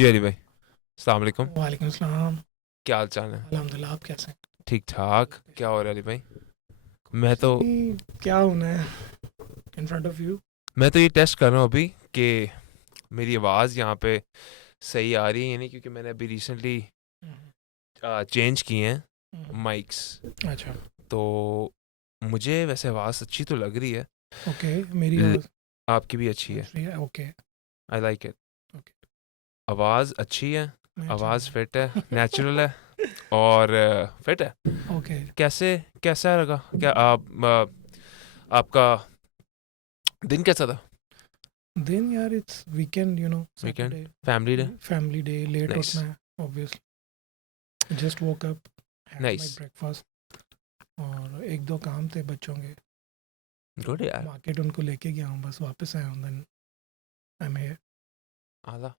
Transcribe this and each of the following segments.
जी अली भाई, अस्सलाम वालेकुम। वालेकुम सलाम। क्या हाल चाल है? अल्हम्दुलिल्लाह, आप कैसे हैं? ठीक ठाक। क्या हो रहा है अली भाई? मैं कुछ तो नहीं, क्या होना है इन फ्रंट ऑफ यू। मैं तो ये टेस्ट कर रहा हूँ अभी कि मेरी आवाज़ यहाँ पे सही आ रही है या नहीं, क्योंकि मैंने अभी रिसेंटली चेंज किए हैं माइक्स। अच्छा। तो मुझे वैसे आवाज़ अच्छी तो लग रही है। ओके, मेरी ल- आवाज़ आपकी भी अच्छी है। पहुंच रही है। Okay. I like it. Okay, आवाज़ अच्छी है, मैं चल आवाज़ रहा फिट है, हूँ। नेचुरल है और फिट है। ओके। कैसे कैसा लगा क्या आपका दिन कैसा था? दिन यार, it's weekend, weekend, Saturday, family day. Family day, late nice, उठना है obviously. Just woke up, had my nice, breakfast, और एक दो काम थे बच्चों के, तो गुड यार। मार्केट उनको लेके गया हूँ, बस वापस आया हूँ। Then I am here. आला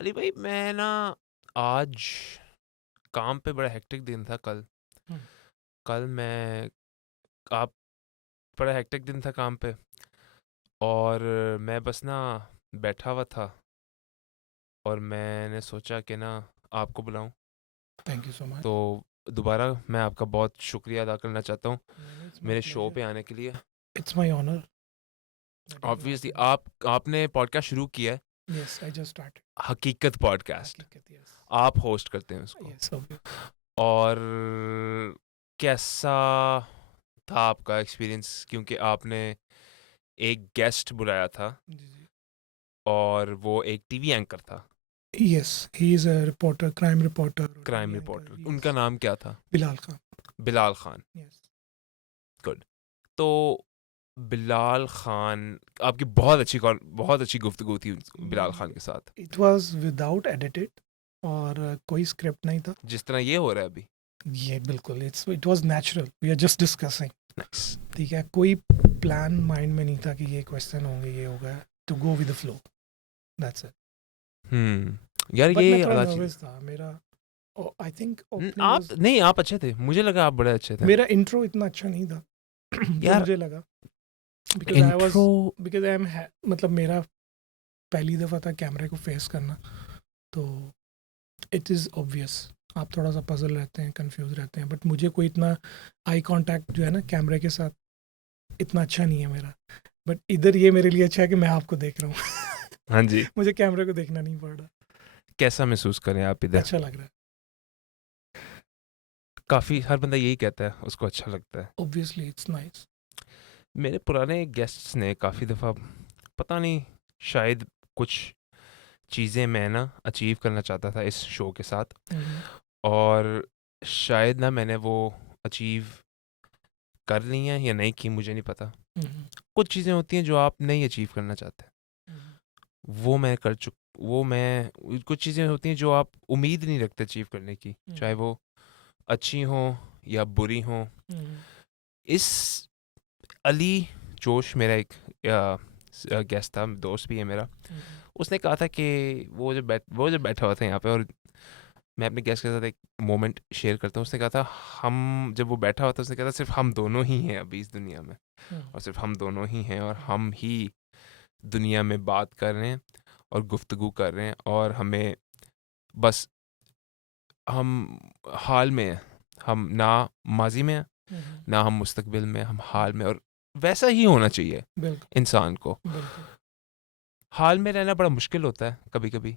अली भाई, मैं ना आज काम पे बड़ा हेक्टिक दिन था कल। कल मैं आप बड़ा हेक्टिक दिन था काम पे, और मैं बस ना बैठा हुआ था, और मैंने सोचा कि ना आपको बुलाऊं। Thank you so much. तो दोबारा मैं आपका बहुत शुक्रिया अदा करना चाहता हूँ नहीं, इट्स माय मेरे शो प्लेजर। पे आने के लिए। It's my honour that you obviously invited me. आपने पॉडकास्ट शुरू किया है, yes, I just started. Haqeeqat podcast. Haqeeqat, yes. आप होस्ट करते हैं उसको, यस, ऑब्वियस। और कैसा था आपका एक्सपीरियंस, क्योंकि आपने एक गेस्ट बुलाया था जी जी। और वो एक टीवी एंकर था, yes, he is a reporter, crime reporter और क्राइम टीवी एंकर। रिपोर्टर। उनका यस। नाम क्या था? बिलाल खान। बिलाल खान। यस। गुड। तो बिलाल खान, आपकी बहुत अच्छी गुफ्तगू थी बिलाल खान के साथ, इट वाज विदाउट एडिटेड, और कोई स्क्रिप्ट नहीं था। जिस तरह ये हो रहा है अभी। ये बिल्कुल, it was natural, we are just discussing. Nice. ठीक है, कोई प्लान माइंड में नहीं था कि ये क्वेश्चन होंगे, ये होगा। To go with the flow, that's it. यार बट ये मैं थोड़ा आला चीज़। नर्वस था। मेरा, आई थिंक ओपनिंग आप वाज, नहीं, आप अच्छे थे, मुझे लगा आप बड़े अच्छे थे मेरा इंट्रो इतना अच्छा नहीं था जो यार। मुझे लगा। Because I was intro. Because I am, मतलब मेरा पहली दफ़ा था कैमरे को फेस करना, तो इट इज़ ऑब्वियस आप थोड़ा सा पजल रहते हैं, कंफ्यूज रहते हैं। बट मुझे कोई इतना आई कांटेक्ट जो है ना कैमरे के साथ, इतना अच्छा नहीं है मेरा। बट इधर ये मेरे लिए अच्छा है कि मैं आपको देख रहा हूँ। हाँ जी। मुझे कैमरे को देखना नहीं पड़ रहा। कैसा महसूस करें आप इधर? अच्छा लग रहा है। काफ़ी, हर बंदा यही कहता है, उसको अच्छा लगता है। Obviously it's nice. मेरे पुराने गेस्ट्स ने काफ़ी दफ़ा, पता नहीं, शायद कुछ चीज़ें मैं ना अचीव करना चाहता था इस शो के साथ, और शायद ना मैंने वो अचीव कर ली हैं या नहीं की, मुझे नहीं पता। कुछ चीज़ें होती हैं जो आप नहीं अचीव करना चाहते, वो मैं कर चुक वो मैं कुछ चीज़ें होती हैं जो आप उम्मीद नहीं रखते अचीव करने की, चाहे वो अच्छी हों या बुरी हों। इस अली जोश, मेरा एक गेस्ट था, दोस्त भी है मेरा, उसने कहा था कि वो जब बैठा हुआ था यहाँ पे, और मैं अपने गेस्ट के साथ एक मोमेंट शेयर करता हूँ। उसने कहा था, हम जब वो बैठा हुआ था, उसने कहा था सिर्फ हम दोनों ही हैं अभी इस दुनिया में, और सिर्फ हम दोनों ही हैं, और हम ही दुनिया में बात कर रहे हैं और गुफ्तगू कर रहे हैं, और हमें बस, हम हाल में हैं, हम ना माजी में हैं, ना हम मुस्तकबिल में, हम हाल में, और वैसा ही होना चाहिए बिल्कुल इंसान को। बिल्कुल। हाल में रहना बड़ा मुश्किल होता है कभी कभी।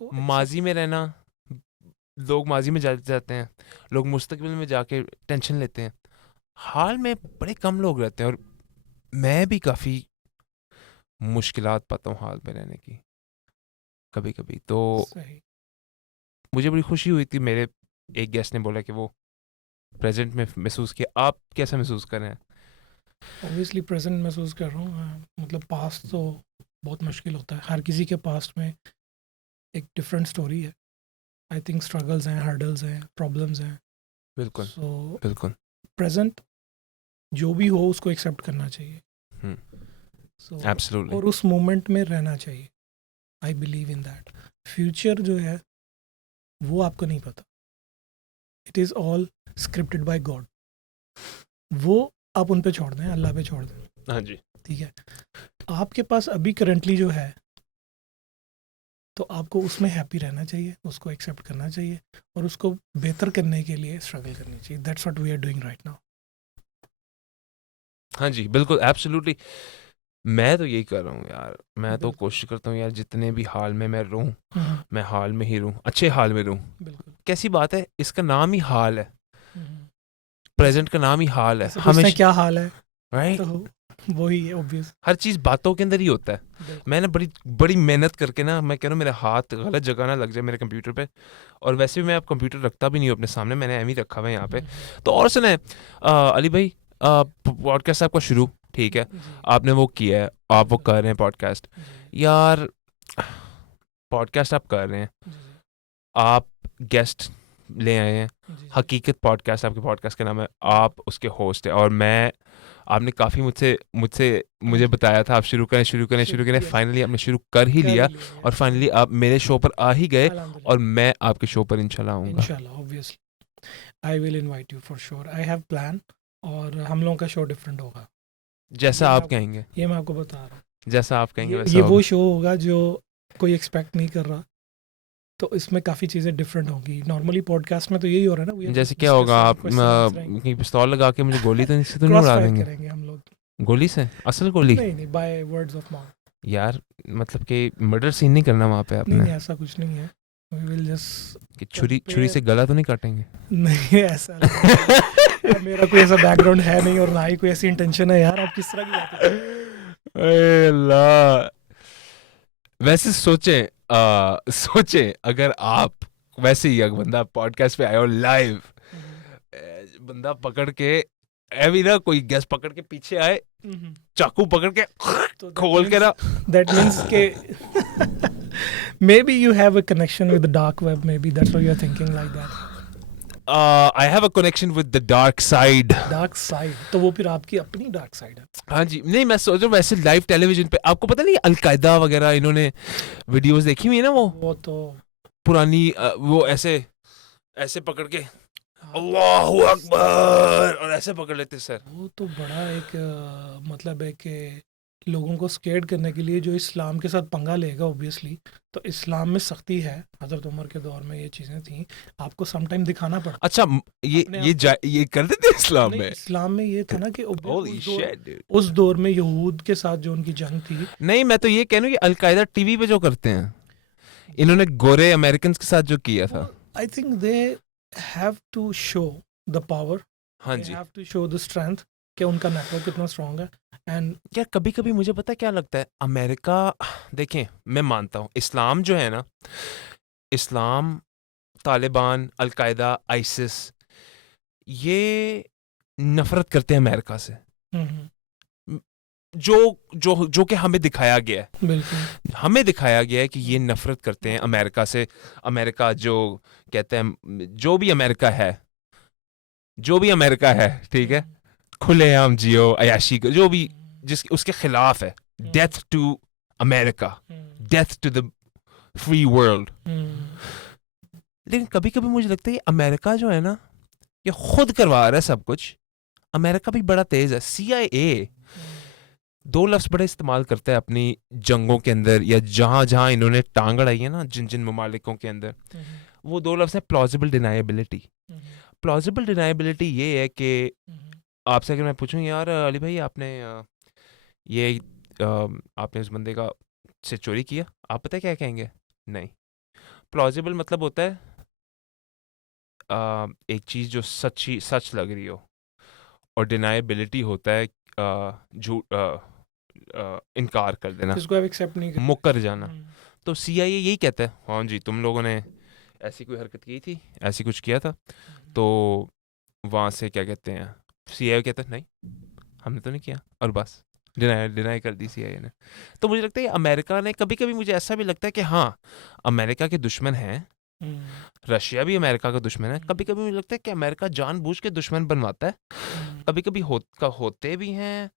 को माजी एक्सेप्ट। में रहना, लोग माजी में जाते हैं, लोग मुस्तकबिल में जाके टेंशन लेते हैं। हाल में बड़े कम लोग रहते हैं, और मैं भी काफ़ी मुश्किलात पाता हूँ हाल में रहने की कभी कभी। तो सही। मुझे बड़ी खुशी हुई थी, मेरे एक गेस्ट ने बोला कि वो प्रेजेंट में महसूस किया। आप कैसा महसूस कर रहे हैं? ऑब्वियसली प्रेजेंट महसूस कर रहा हूँ। मतलब पास्ट तो बहुत मुश्किल होता है, हर किसी के पास्ट में एक डिफरेंट स्टोरी है। आई थिंक स्ट्रगल्स हैं, हर्डल्स हैं, प्रॉब्लम्स हैं। बिल्कुल, सो बिल्कुल। प्रेजेंट जो भी हो उसको एक्सेप्ट करना चाहिए। हुँ, सो एब्सोल्युटली। और उस मोमेंट में रहना चाहिए। I believe in that. Future जो है वो आपको नहीं पता। It is all scripted by God. वो आप उन पे छोड़ दें, अल्लाह पे छोड़ दें। हाँ जी। ठीक है, आपके पास अभी करंटली जो है तो आपको उसमें हैप्पी रहना चाहिए, उसको एक्सेप्ट करना चाहिए और उसको बेहतर करने के लिए स्ट्रगल करनी चाहिए. That's what we are doing right now. हाँ जी, बिल्कुल, एब्सोल्युटली. मैं तो यही कर रहा हूँ यार. मैं तो बिल्कुल. कोशिश करता हूँ यार, जितने भी हाल में मैं रहूँ, हम्म, मैं हाल में ही रहूँ, अच्छे हाल में रहूँ. बिल्कुल. कैसी बात है, इसका नाम ही हाल है. हम्म. प्रेजेंट का नाम ही हाल है जैसे पूछते हैं हमेशा, क्या हाल है, राइट. तो वही है ऑब्वियस. हर चीज़ बातों के अंदर ही होता है. बिल्कुल. मैंने बड़ी बड़ी मेहनत करके ना, मैं कह रहा हूँ मेरा हाथ गलत जगह ना लग जाए मेरे कंप्यूटर पे. और वैसे भी मैं अब कंप्यूटर रखता भी नहीं हूँ अपने सामने, मैंने एम ही रखा हुआ है यहाँ पे. तो और सुने, अली भाई, पॉडकास्ट आपका शुरू, ठीक है, जी. आपने वो किया है, आप वो कर रहे हैं पॉडकास्ट. जी. यार, पॉडकास्ट आप कर रहे हैं, जी. आप गेस्ट ले आए हैं. जी. हकीकत पॉडकास्ट आपके पॉडकास्ट का नाम है, आप उसके होस्ट हैं. और मैं, आपने काफ़ी मुझसे मुझसे मुझे बताया था आप शुरू करें शुरू करें शुरू करें. Yes. फाइनली आपने शुरू कर ही कर लिया. लिया, yes. और फाइनली आप मेरे शो पर आ ही गए. और अल्हम्दुलिल्लाह. मैं आपके शो पर इंशाल्लाह आऊँगा. इंशाल्लाह obviously I will invite you for sure. I have plan. और हम लोगों का शो डिफरेंट होगा. जैसा ये मैं आप आपको कहेंगे, ये मैं आपको बता रहा हूँ. जैसा आप कहेंगे वैसा ये होगा. वो शो होगा जो कोई एक्सपेक्ट नहीं कर रहा. तो इसमें काफ़ी चीज़ें डिफरेंट होंगी. नॉर्मली पॉडकास्ट में तो यही हो रहा है ना, we are जैसे just क्या होगा, आप discussing, question answering. कहीं पिस्तौल लगा के मुझे गोली तो नहीं क्रॉस उड़ा फायर देंगे? करेंगे हम लोग. गोली से, असल गोली? नहीं नहीं, बाय वर्ड्स ऑफ माउथ. यार, मतलब कि मर्डर सीन नहीं करना वहाँ पे नहीं आपने? नहीं, ऐसा कुछ नहीं है. वी विल जस्ट कि छुरी से गला तो नहीं काटेंगे? नहीं ऐसा नहीं. यार, मेरा कोई ऐसा बैकग्राउंड है नहीं और ना ही कोई ऐसी इंटेंशन है. यार, आप किस तरह की बात कर रहे हो? अरे अल्लाह. वैसे सोचे अगर आप वैसे ही अगर बंदा पॉडकास्ट पे आया हो लाइव, बंदा पकड़ के अभी ना, कोई गैस पकड़ के पीछे आए, चाकू पकड़ के तो खोल के ना, that means के maybe you have a connection with the dark web, maybe that's why you're thinking like that. I have a connection with the dark side. Dark side तो वो फिर आपकी अपनी डार्क साइड है. हाँ जी. नहीं, मैं सोच रहा हूँ वैसे लाइव टेलीविजन पे, आपको पता नहीं अलकायदा वगैरह इन्होंने वीडियोस देखी हुई है ना, वो तो पुरानी, वो ऐसे ऐसे पकड़ के अल्लाहू अकबर और ऐसे पकड़ लेते सर. वो तो बड़ा एक मतलब है कि लोगों को स्केर्ड करने के लिए जो इस्लाम के साथ पंगा लेगा ऑब्वियसली. तो इस्लाम में सख्ती है. हजरत उमर के दौर में ये चीज़ें थी. आपको सम टाइम दिखाना पड़ता. अच्छा, ये कर देते हैं इस्लाम नहीं, में? इस्लाम में ये था ना कि Holy shit, dude. उस दौर में यहूद के साथ जो उनकी जंग थी. नहीं, मैं तो ये कह रहा हूँ कि अलकायदा टीवी पे जो करते हैं, इन्होंने गोरे अमेरिकन के साथ जो किया था. I think they have to show the power. हाँ दे जी. Have to show the strength कि उनका नेटवर्क कितना स्ट्रांग है. एंड यार, कभी कभी मुझे पता है क्या लगता है, अमेरिका, देखें, मैं मानता हूँ इस्लाम जो है ना, इस्लाम, तालिबान, अलकायदा, आइसिस, ये नफरत करते हैं अमेरिका से. जो जो जो कि हमें दिखाया गया है, बिल्कुल हमें दिखाया गया है कि ये नफरत करते हैं अमेरिका से. अमेरिका जो कहते हैं, जो भी अमेरिका है, ठीक है, खुलेआम जियो, अयाशी को, जो भी जिस उसके खिलाफ है. Death to America, death to the free world. लेकिन कभी कभी मुझे लगता है ये अमेरिका जो है ना, ये खुद करवा रहा है सब कुछ. अमेरिका भी बड़ा तेज है. CIA 2 लफ्ज़ बड़े इस्तेमाल करता है अपनी जंगों के अंदर, या जहाँ जहाँ इन्होंने टांग अड़ाई है ना, जिन जिन ममालिकों के अंदर, वो 2 लफ्ज़ हैं प्लॉजिबल डिनाएबिलिटी. प्लॉजिबल डिनाएबिलिटी ये है कि आपसे अगर मैं पूछूं, यार अली भाई, आपने आपने उस बंदे का से चोरी किया, आप पता है क्या कहेंगे? नहीं. प्लॉजिबल मतलब होता है एक चीज़ जो सच लग रही हो. और डिनाएबिलिटी होता है झूठ, इनकार कर देना, इसको आप एक्सेप्ट नहीं कर. मुकर जाना. तो CIA यही कहता है, हाँ जी, तुम लोगों ने ऐसी कोई हरकत की थी, ऐसी कुछ किया था. तो वहाँ से क्या कहते हैं, CIA कहता है नहीं, हमने तो नहीं किया, और बस डिनाई कर दी CIA ने. तो मुझे लगता है अमेरिका ने, कभी कभी मुझे ऐसा भी लगता है कि हाँ, अमेरिका के दुश्मन हैं, रशिया भी अमेरिका का दुश्मन है. कभी कभी मुझे लगता है कि अमेरिका जानबूझ के दुश्मन बनवाता है. कभी कभी होते भी हैं,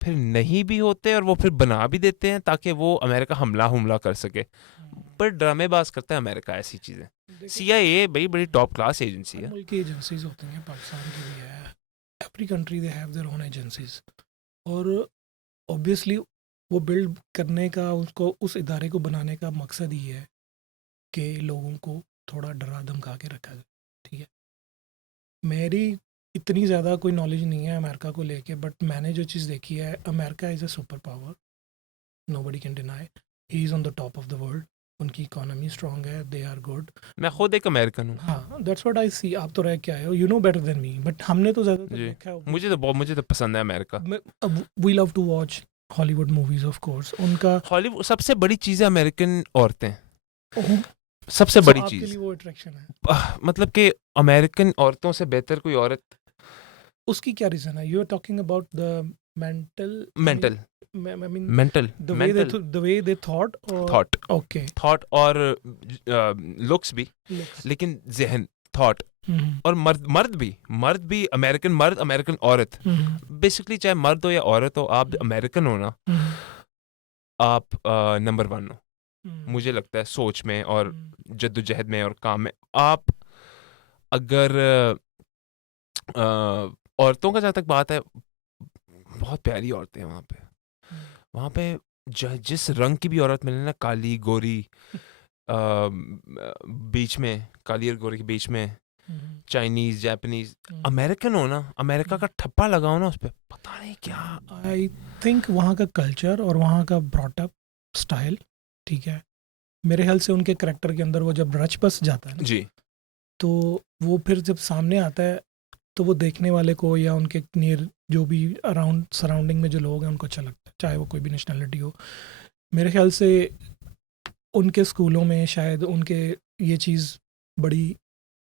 फिर नहीं भी होते, और वो फिर बना भी देते हैं ताकि वो अमेरिका हमला कर सके. पर ड्रामेबाज करता है अमेरिका ऐसी चीज़ें. CIA भाई बड़ी टॉप क्लास एजेंसी है. मुल्क की एजेंसीज होती हैं, पाकिस्तान की भी है. Every country they have their own agencies. और ऑब्वियसली वो बिल्ड करने का, उसको, उस इदारे को बनाने का मकसद ही है कि लोगों को थोड़ा डरा धमका के रखा जाए, ठीक है। मेरी इतनी ज़्यादा कोई नॉलेज नहीं है अमेरिका को लेके, बट मैंने जो चीज़ देखी है, America is a super power, nobody can deny. He is on the top of the world, उनकी इकोनॉमी स्ट्रांग है, दे आर गुड। मैं खुद एक अमेरिकन हूँ। हाँ, दैट्स व्हाट आई सी। आप तो रह के आए हो, you know better than me, but हमने तो ज़्यादातर जी, देखा है। मुझे तो पसंद है America. We love to watch Hollywood movies of course. उनका हॉलीवुड सबसे बड़ी चीज़ है अमेरिकन औरतें, ओह, सबसे so बड़ी आपके चीज़। लिए वो अट्रैक्शन है। मतलब कि अमेरिकन औरतों से बेहतर कोई औरत। उसकी क्या रीज़न है? You are talking about the mental, mental I mean mental the way they thought, और थॉट ओके थॉट और लुक्स भी, लुक्स। लेकिन जहन, थॉट। और मर्द भी अमेरिकन औरत, बेसिकली चाहे मर्द हो या औरत हो, आप अमेरिकन हो ना, आप नंबर 1 हो मुझे लगता है, सोच में और जद्दोजहद में और काम में। आप अगर औरतों का जहाँ तक बात है, बहुत प्यारी औरतें हैं वहाँ पे जिस रंग की भी औरत मिले ना, काली गोरी, बीच में काली और गोरी के बीच में, चाइनीज जापानीज, अमेरिकन हो ना, अमेरिका का ठप्पा लगाओ ना उस पर, पता नहीं क्या। आई थिंक वहाँ का कल्चर और वहाँ का ब्रॉटअप स्टाइल, ठीक है, मेरे ख्याल से उनके करेक्टर के अंदर वो जब रच बस जाता है ना, जी, तो वो फिर जब सामने आता है तो वो देखने वाले को या उनके नियर जो भी अराउंड सराउंडिंग में जो लोग हैं उनको अच्छा लगता है, चाहे वो कोई भी नेशनलिटी हो। मेरे ख्याल से उनके स्कूलों में शायद उनके ये चीज़ बड़ी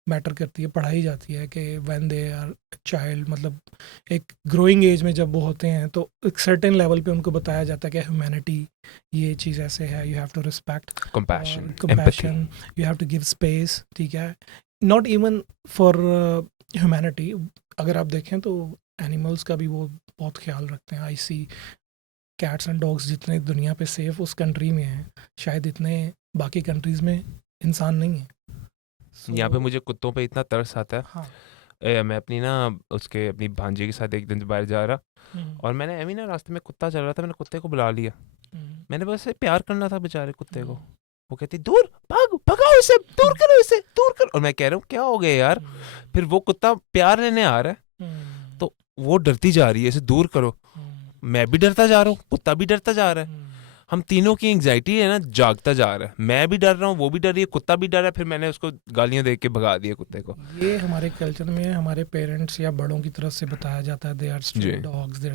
मैटर करती है, पढ़ाई जाती है कि व्हेन दे आर चाइल्ड, मतलब एक ग्रोइंग एज में जब वो होते हैं तो एक सर्टेन लेवल पे उनको बताया जाता है कि ह्यूमैनिटी ये चीज़ ऐसे है, you have to respect, compassion, empathy. Compassion, you have to give space, ठीक है। नॉट इवन फॉर ह्यूमैनिटी, अगर आप देखें तो एनिमल्स का भी वो बहुत ख्याल रखते हैं। आई सी कैट्स एंड डॉग्स जितने दुनिया पे सेफ उस कंट्री में हैं, शायद इतने बाकी कंट्रीज़ में इंसान नहीं है। यहाँ पे मुझे कुत्तों पे इतना तरस आता है। हाँ। मैं अपनी भांजी के साथ एक दिन बाहर जा रहा, और मैंने एमी ना रास्ते में कुत्ता चल रहा था, मैंने कुत्ते को बुला लिया, मैंने बस प्यार करना था बेचारे कुत्ते को। वो कहती दूर भाग, भगाओ इसे, दूर करो इसे, दूर करो। और मैं कह रहा हूँ क्या हो गया यार, फिर वो कुत्ता प्यार लेने आ रहा है, तो वो डरती जा रही है, इसे दूर करो। मैं भी डरता जा रहा हूँ, कुत्ता भी डरता जा रहा है, हम तीनों की एंग्जाइटी है ना जागता जा रहा है। मैं भी डर रहा हूँ, वो भी डर रही है, कुत्ता भी डर रहा है। फिर मैंने उसको गालियां दे के भगा दिया कुत्ते को। ये हमारे कल्चर में हमारे पेरेंट्स या बड़ों की तरफ से बताया जाता है, they R G,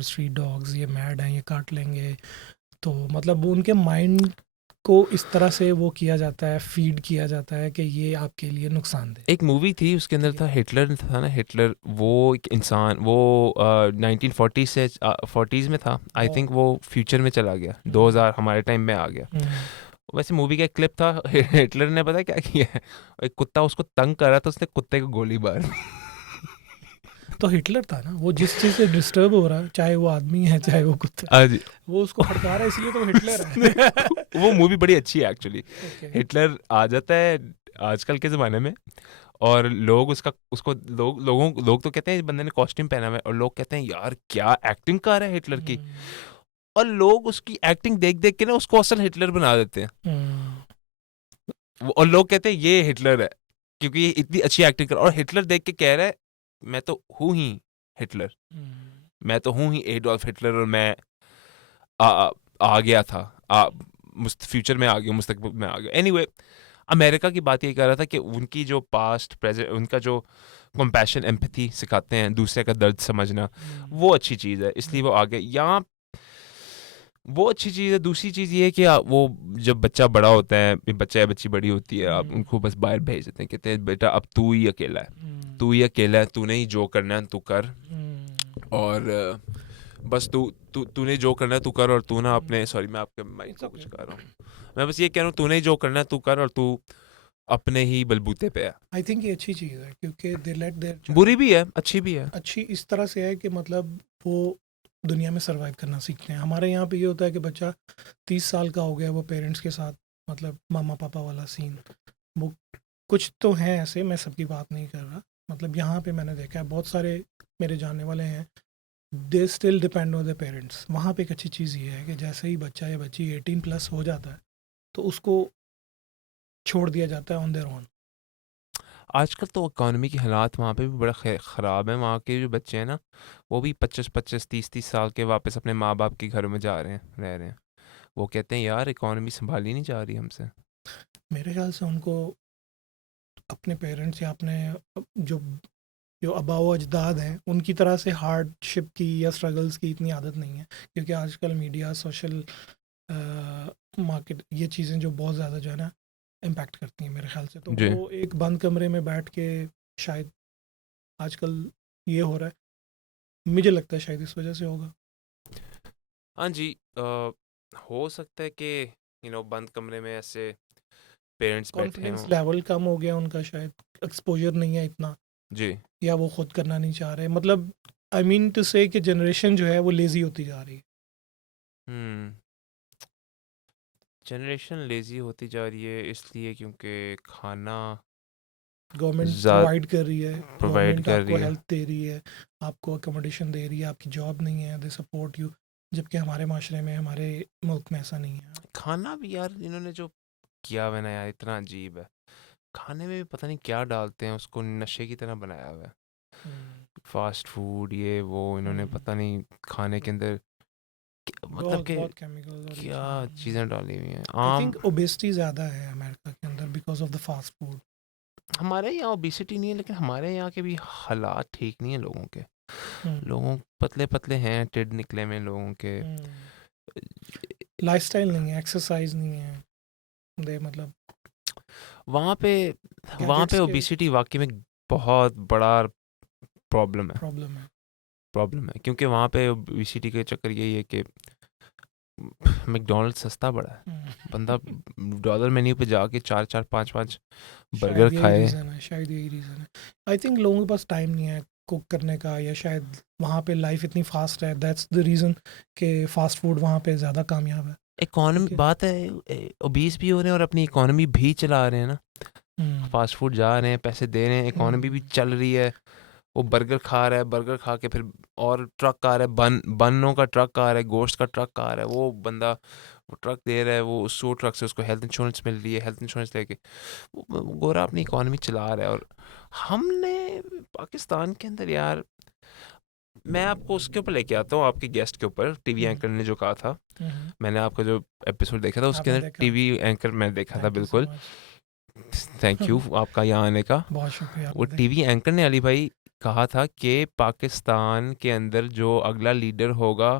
street dogs, ये मैड हैं, ये काट लेंगे। तो मतलब वो उनके माइंड को इस तरह से वो किया जाता है, फीड किया जाता है कि ये आपके लिए नुकसानदेह। एक मूवी थी उसके अंदर ठीक था, है। हिटलर था ना, हिटलर वो एक इंसान, वो 1940 से 40s में था आई थिंक, वो फ्यूचर में चला गया, 2000 हमारे टाइम में आ गया। वैसे मूवी का एक क्लिप था, हिटलर ने पता है क्या किया है, एक कुत्ता उसको तंग कर रहा था, उसने कुत्ते को गोली मार दी। तो हिटलर था ना वो, जिस चीज़ से डिस्टर्ब हो रहा है, चाहे वो आदमी है चाहे वो कुत्ता, आज वो उसको हड़का रहा है, इसलिए तो वो हिटलर है। वो मूवी बड़ी अच्छी है एक्चुअली। ओके। हिटलर आ जाता है आजकल के ज़माने में, और लोग लोग तो कहते हैं इस बंदे ने कॉस्ट्यूम पहना हुआ है, और लोग कहते हैं यार क्या एक्टिंग कर रहा है हिटलर की, और लोग उसकी एक्टिंग देख देख के ना उसको असल हिटलर बना देते हैं। और लोग कहते हैं ये हिटलर है क्योंकि ये इतनी अच्छी एक्टिंग कर, और हिटलर देख के कह रहा है मैं तो हूँ ही हिटलर, मैं तो हूँ ही एडोल्फ हिटलर, और मैं आ गया था, फ्यूचर में आ गया, मुस्तकबिल में आ गया। एनीवे, अमेरिका की बात ये कर रहा था कि उनकी जो पास्ट प्रेजेंट, उनका जो कंपैशन एम्पैथी सिखाते हैं, दूसरे का दर्द समझना, वो अच्छी चीज़ है, इसलिए वो आगे यहाँ वो अच्छी चीज़ है। दूसरी चीज़ ये है कि वो जब बच्चा बड़ा होता है, बच्चा या बच्ची बड़ी होती है, आप उनको बस बाहर भेज देते हैं, कहते हैं बेटा अब तू ही अकेला है, तू ही अकेला है, तूने ही जो करना है तू कर, और बस तूने जो करना है तू कर, और तू ना अपने, सॉरी मैं आपके माइक को कुछ कर रहा हूँ, मैं बस ये कह रहा हूँ तूने ही जो करना है तू कर, और तू अपने ही बलबूते पे है। आई थिंक ये अच्छी चीज़ है क्योंकि दे लेट देयर बुरी भी है, अच्छी भी है। अच्छी इस तरह से है कि मतलब वो दुनिया में सरवाइव करना सीखते हैं। हमारे यहाँ पे ये होता है कि बच्चा 30 साल का हो गया, वो पेरेंट्स के साथ मतलब मामा पापा वाला सीन, वो कुछ तो हैं ऐसे, मैं सबकी बात नहीं कर रहा, मतलब यहाँ पे मैंने देखा है बहुत सारे मेरे जानने वाले हैं, they still depend on the parents. वहाँ पे एक अच्छी चीज़ ये है कि जैसे ही बच्चा या बच्ची 18+ हो जाता है तो उसको छोड़ दिया जाता है ऑन देयर ओन। आजकल तो इकॉनमी की हालात वहाँ पे भी बड़ा ख़राब है। वहाँ के जो बच्चे हैं ना, वो भी 25-25 30-30 साल के वापस अपने माँ बाप के घरों में जा रहे हैं, रह रहे हैं। वो कहते हैं यार इकॉनमी संभाली नहीं जा रही हमसे। मेरे ख्याल से उनको अपने पेरेंट्स या अपने जो जो अबाव अजदाद हैं उनकी तरह से हार्डशिप की या स्ट्रगल्स की इतनी आदत नहीं है, क्योंकि आजकल मीडिया, सोशल मार्केट, ये चीज़ें जो बहुत ज़्यादा जो है ना इम्पैक्ट करती हैं मेरे ख्याल से। तो जी। वो एक बंद कमरे में बैठ के शायद आजकल ये हो रहा है, मुझे लगता है शायद इस वजह से होगा। हाँ जी, हो सकता है कि बंद कमरे में ऐसे पेरेंट्स बैठे कॉन्फिडेंस हों। लेवल कम हो गया उनका, शायद एक्सपोजर नहीं है इतना, जी। या वो खुद करना नहीं चाह रहे। मतलब आई मीन टू से कि जनरेशन जो है वो लेज़ी होती जा रही है। हुँ। जनरेशन लेज़ी होती जा रही है इसलिए क्योंकि खाना गवर्नमेंट ज़्या प्रोवाइड कर रही है, प्रोवाइड गवर्नमेंट कर आपको रही है। हेल्थ दे रही है, आपको अकोमोडेशन दे रही है, आपकी जॉब नहीं है, दे सपोर्ट यू। जबकि हमारे माशरे में, हमारे मुल्क में ऐसा नहीं है। खाना भी यार इन्होंने जो किया हुआ है ना यार, इतना अजीब है। खाने में भी पता नहीं क्या डालते हैं, उसको नशे की तरह बनाया हुआ है। हम्म, फ़ास्ट फूड ये वो इन्होंने हम्म, पता नहीं खाने के अंदर मतलब बहुत कि बहुत केमिकल्स और ये क्या चीज़ें। चीज़ें डाली हुई हैं। आई आम थिंक ओबेसिटी ज़्यादा है अमेरिका के अंदर because of the fast food. हमारे यहाँ ओबेसिटी नहीं है, लेकिन हमारे यहाँ के भी हालात ठीक नहीं है लोगों के। लोगों पतले-पतले हैं, टिड निकले हुए हैं लोगों के। लाइफस्टाइल नहीं है, एक्सरसाइज नहीं है, दे मतलब वहाँ पे वहाँ पे गैजेट्स के ओबेसिटी वाक़ई में बहुत बड़ा प्रॉब्लम है। प्रॉब्लम है। प्रॉब्लम है क्योंकि वहाँ पे ओबेसिटी का चक्कर यही है कि मैकडॉनल्ड्स सस्ता पड़ा है। बंदा डॉलर मेन्यू पे जाके 4-4 5-5 बर्गर शायद यही खाए। रीज़न है, शायद यही रीज़न है। आई थिंक लोगों के पास टाइम नहीं है कुक करने का, या शायद वहाँ पे लाइफ इतनी फास्ट है, दैट्स द रीज़न कि फास्ट फूड वहाँ पे ज़्यादा कामयाब है। इकॉनमी ठीक है। बात है, ओबीस भी हो रहे हैं और अपनी इकॉनमी भी चला रहे हैं ना। हम्म, फास्ट फूड जा रहे हैं, पैसे दे रहे हैं, इकॉनमी भी हम्म, चल रही है। वो बर्गर खा रहा है, बर्गर खा के फिर और ट्रक आ रहा है, बनों का ट्रक आ रहा है, गोश्त का ट्रक आ रहा है। वो बंदा वो ट्रक दे रहा है, वो उस ट्रक से उसको हेल्थ इंश्योरेंस मिल रही है, हेल्थ इंश्योरेंस लेके वो गोरा अपनी इकॉनमी चला रहा है। और हमने पाकिस्तान के अंदर यार, मैं आपको उसके ऊपर लेके आता हूँ, आपके गेस्ट के ऊपर, टीवी हम्म, एंकर ने जो कहा था। हम्म। मैंने आपका जो एपिसोड देखा था उसके आपने अंदर देखा? टीवी एंकर मैं देखा था थैंक यू सो बिल्कुल। मच। थैंक यू आपका यहाँ आने का। बहुत शुक्रिया, वो आपने देखा। टीवी एंकर ने अली भाई कहा था कि पाकिस्तान के अंदर जो अगला लीडर होगा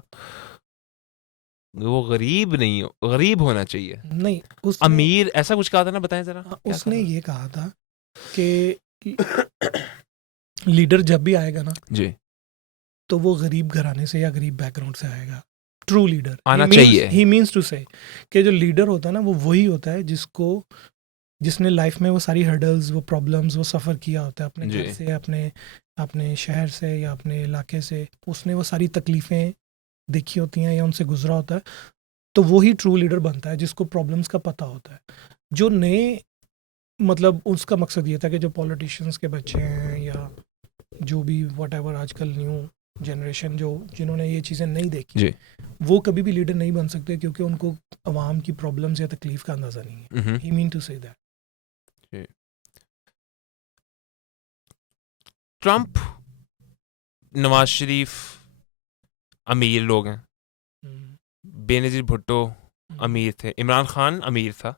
वो गरीब नहीं हो, गरीब होना चाहिए। नहीं, उसने अमीर ऐसा कुछ कहा था ना, बताएं जरा क्या उसने कहा ये कहा था कि था। लीडर जब भी आएगा ना, जी। तो वो गरीब घराने से या गरीब बैकग्राउंड से आएगा। ट्रू लीडर, आना चाहिए। ही मीन्स टू से कि जो लीडर होता है ना, वो वही होता है जिसने लाइफ में वो सारी हर्डल्स, वो प्रॉब्लम्स, वो सफ़र किया होता है अपने जी। घर से, अपने अपने शहर से या अपने इलाके से। उसने वो सारी तकलीफ़ें देखी होती हैं या उनसे गुजरा होता है। तो वही ट्रू लीडर बनता है जिसको प्रॉब्लम्स का पता होता है। जो नए, मतलब उसका मकसद ये था कि जो पॉलिटिशियंस के बच्चे हैं या जो भी व्हाटएवर आजकल न्यू जनरेशन जो जिन्होंने ये चीज़ें नहीं देखी, जी। वो कभी भी लीडर नहीं बन सकते, क्योंकि उनको आवाम की प्रॉब्लम्स या तकलीफ का अंदाज़ा नहीं है। Hmm. He mean to say that. जी। ट्रम्प, नवाज शरीफ अमीर लोग हैं। बेनज़ीर भुट्टो अमीर थे। इमरान खान अमीर था।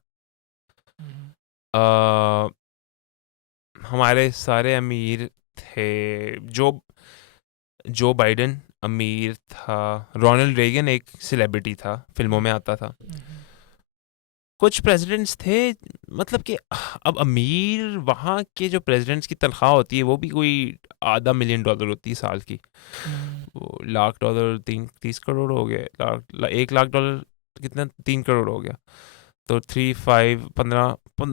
अ, हमारे सारे अमीर थे। जो जो बाइडेन अमीर था। रोनाल्ड रेगन एक सेलिब्रिटी था, फिल्मों में आता था। कुछ प्रेसिडेंट्स थे, मतलब कि अब अमीर वहाँ के जो प्रेसिडेंट्स की तनख्वाह होती है वो भी कोई $500,000 होती है साल की। वो $1,00,000 30 करोड़ हो गए। $1,00,000 कितना, 3 करोड़ हो गया। तो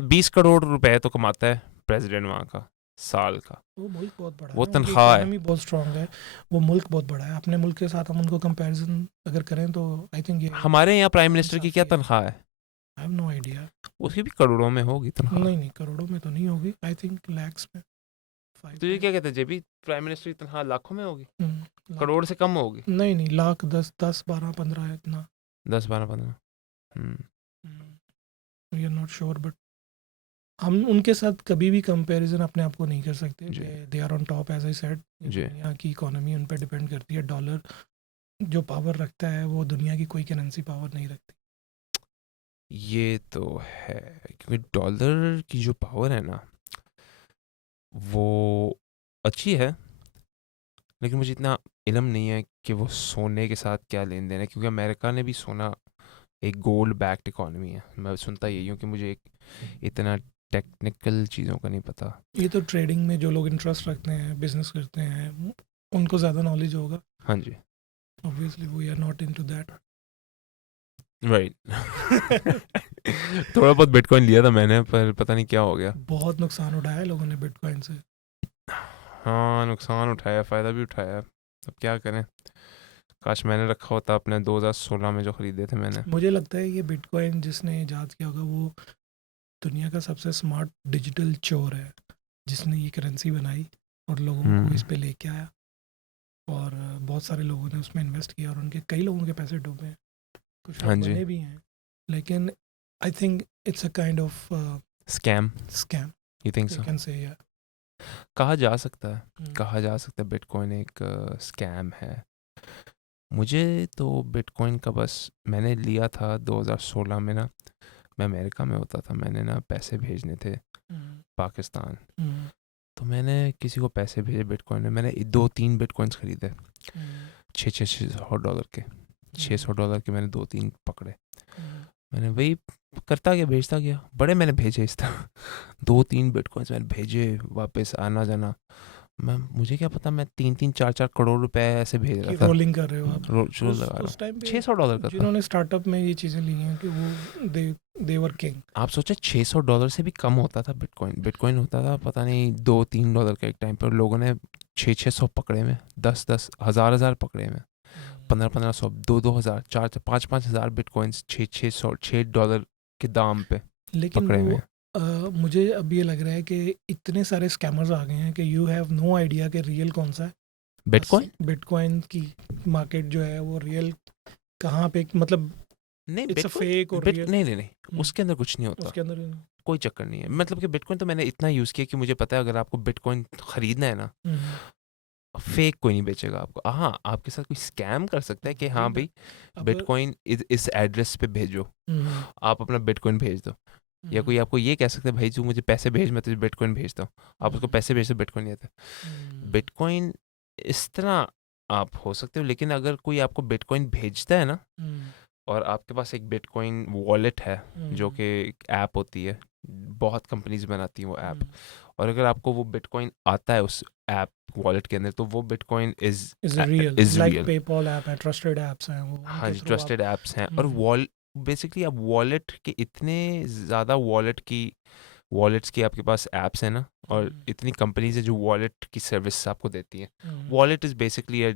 20 करोड़ रुपए तो कमाता है प्रेसिडेंट वहाँ का साल का। वो मुल्क बहुत बड़ा है वो ना, उनकी तनख्वाह है। इकोनॉमी बहुत स्ट्रांग है। वो मुल्क बहुत बड़ा है। अपने मुल्क के साथ हम उनको कंपैरिजन अगर करें तो आई थिंक ये हमारे यहाँ प्राइम मिनिस्टर की क्या इंसाफी है। तनख्वाह है? I have no idea. उसकी भी करोड़ों में होगी तनख्वाह। नहीं नहीं, करोड़ों में तो नहीं होगी। आई थिंक लैक्स में, 5 तो ये लैक्स। क्या कहते हैं, जब भी प्राइम मिनिस्टर की तनख्वाह लाखों में होगी, लाख। करोड़ से कम होगी। नहीं नहीं, लाख, 10, 10, 12, 15 इतना। 10 12 15। We are not sure but हम उनके साथ कभी भी कंपैरिजन अपने आप को नहीं कर सकते। जी they are on top as I said. जी दुनिया की इकोनॉमी उन पर डिपेंड करती है। डॉलर जो पावर रखता है वो दुनिया की कोई करेंसी पावर नहीं रखती। ये तो है, क्योंकि डॉलर की जो पावर है ना वो अच्छी है, लेकिन मुझे इतना इल्म नहीं है कि वो सोने के साथ क्या लेन देन है, क्योंकि अमेरिका ने भी सोना एक गोल्ड बैक्ड इकोनॉमी है। मैं सुनता यही हूँ कि मुझे इतना टेक्निकल चीज़ों का नहीं पता। ये तो ट्रेडिंग में जो लोग इंटरेस्ट रखते हैं, बिजनेस करते हैं, उनको ज़्यादा नॉलेज होगा। हाँ जी, obviously we are not into that. Right. थोड़ा बहुत बिटकॉइन लिया था मैंने, पर पता नहीं क्या हो गया। बहुत नुकसान उठाया है लोगों ने बिटकॉइन से। हाँ, नुकसान उठाया, फ़ायदा भी उठाया। अब क्या करें, काश मैंने रखा होता अपने 2016 में जो ख़रीदे थे मैंने। मुझे लगता है ये बिटकॉइन जिसने ईजाद किया होगा वो दुनिया का सबसे स्मार्ट डिजिटल चोर है, जिसने ये करेंसी बनाई और लोगों को इस पे लेके आया। और बहुत सारे लोगों ने उसमें इन्वेस्ट किया और उनके कई लोगों के पैसे डूबे हैं। कुछ हाँ लोग जी, बने भी हैं, लेकिन I think it's a kind of scam, scam, you think you so? Can say. या कहा जा सकता है, कहा जा सकता है बिटकॉइन एक स्कैम है। मुझे तो बिटकॉइन का बस, मैंने लिया था 2016 में ना, मैं अमेरिका में होता था, मैंने ना पैसे भेजने थे पाकिस्तान, तो मैंने किसी को पैसे भेजे बिटकॉइन में। मैंने 2-3 बिटकॉइंस खरीदे, $600 के, $600 के मैंने 2-3 पकड़े। मैंने वही करता गया, भेजता गया, बड़े मैंने भेजे इस तरह 2-3 बिटकॉइंस मैंने भेजे, वापस आना जाना। मुझे क्या पता, मैं 3-4 करोड़ रुपए ऐसे भेज रहा था, रोलिंग कर रहे हो आप। रोज रोज लगा रहा उस हूँ। टाइम पे $600 का था। जिन्होंने स्टार्टअप में ये चीज़ें ली हैं कि वो दे वर किंग। आप सोचे $600 से भी कम होता था बिटकॉइन, बिटकॉइन होता था पता नहीं $2-3 का एक टाइम पर। लोगों ने 600 पकड़े में, 10-10 हज़ार पकड़े में, 1500, 2-2000, 4-5 हज़ार बिटकॉइंस $600 के दाम पे लेकिन पकड़े वो हुए। मुझे अब ये लग रहा है कि इतने सारे स्कैमर्स आ गए हैं कि यू हैव नो आइडिया कि रियल कौन सा है। बिटकॉइन बिटकॉइन की मार्केट जो है वो रियल कहाँ पे, मतलब नहीं, इट्स अ बिटकॉइन फेक और बिट रियल। नहीं नहीं नहीं, उसके अंदर कुछ नहीं होता, उसके अंदर कोई चक्कर नहीं है। मतलब कि बिटकॉइन तो मैंने इतना यूज़ किया कि मुझे पता है अगर आपको बिटकॉइन खरीदना है ना, फेक कोई नहीं बेचेगा आपको। हाँ, आपके साथ कोई स्कैम कर सकता है कि हाँ भाई अब बिटकॉइन इस एड्रेस पे भेजो, आप अपना बिटकॉइन भेज दो। या कोई आपको ये कह सकता है भाई तू मुझे पैसे भेज, मैं तुझे बिटकॉइन भेजता हूँ, आप उसको पैसे भेजते हो, बिटकॉइन नहीं आता। बिटकॉइन इस तरह आप हो सकते हो, लेकिन अगर कोई आपको बिटकॉइन भेजता है ना और आपके पास एक बिटकॉइन वॉलेट है जो कि एक ऐप होती है, बहुत कंपनीज बनाती हैं वो ऐप, और अगर आपको वो बिटकॉइन आता है उस ऐप वॉलेट के अंदर, तो वो bitcoin is real, like PayPal app है, ट्रस्टेड ऐप्स हैं वो। हाँ जी, ट्रस्टेड ऐप्स हैं। और बेसिकली आप वॉलेट के इतने ज़्यादा वॉलेट्स की आपके पास ऐप्स हैं ना, और इतनी कंपनीज है जो वॉलेट की सर्विस आपको देती हैं। Wallet is basically a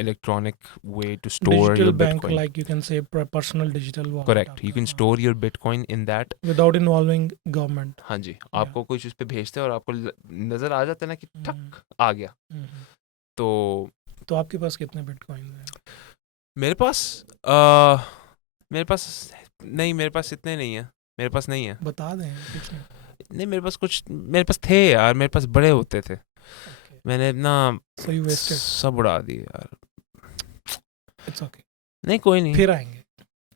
electronic way to store digital your bank, Bitcoin. like you can say personal digital wallet Correct. You can store your Bitcoin in that without involving government. हाँ जी, आपको कुछ उस पे भेजते हैं और आपको नज़र आ जाता है ना कि ठक आ गया। तो आपके पास कितने बिटकॉइन हैं? मेरे पास मेरे पास नहीं, मेरे पास इतने नहीं है, मेरे पास नहीं है। बता दें कुछ नहीं, मेरे पास थे यार, मेरे पास बड़े होते थे। मैंने ना सब उड़ा दिए यार। इट्स ओके, नहीं कोई नहीं, फिर आएंगे,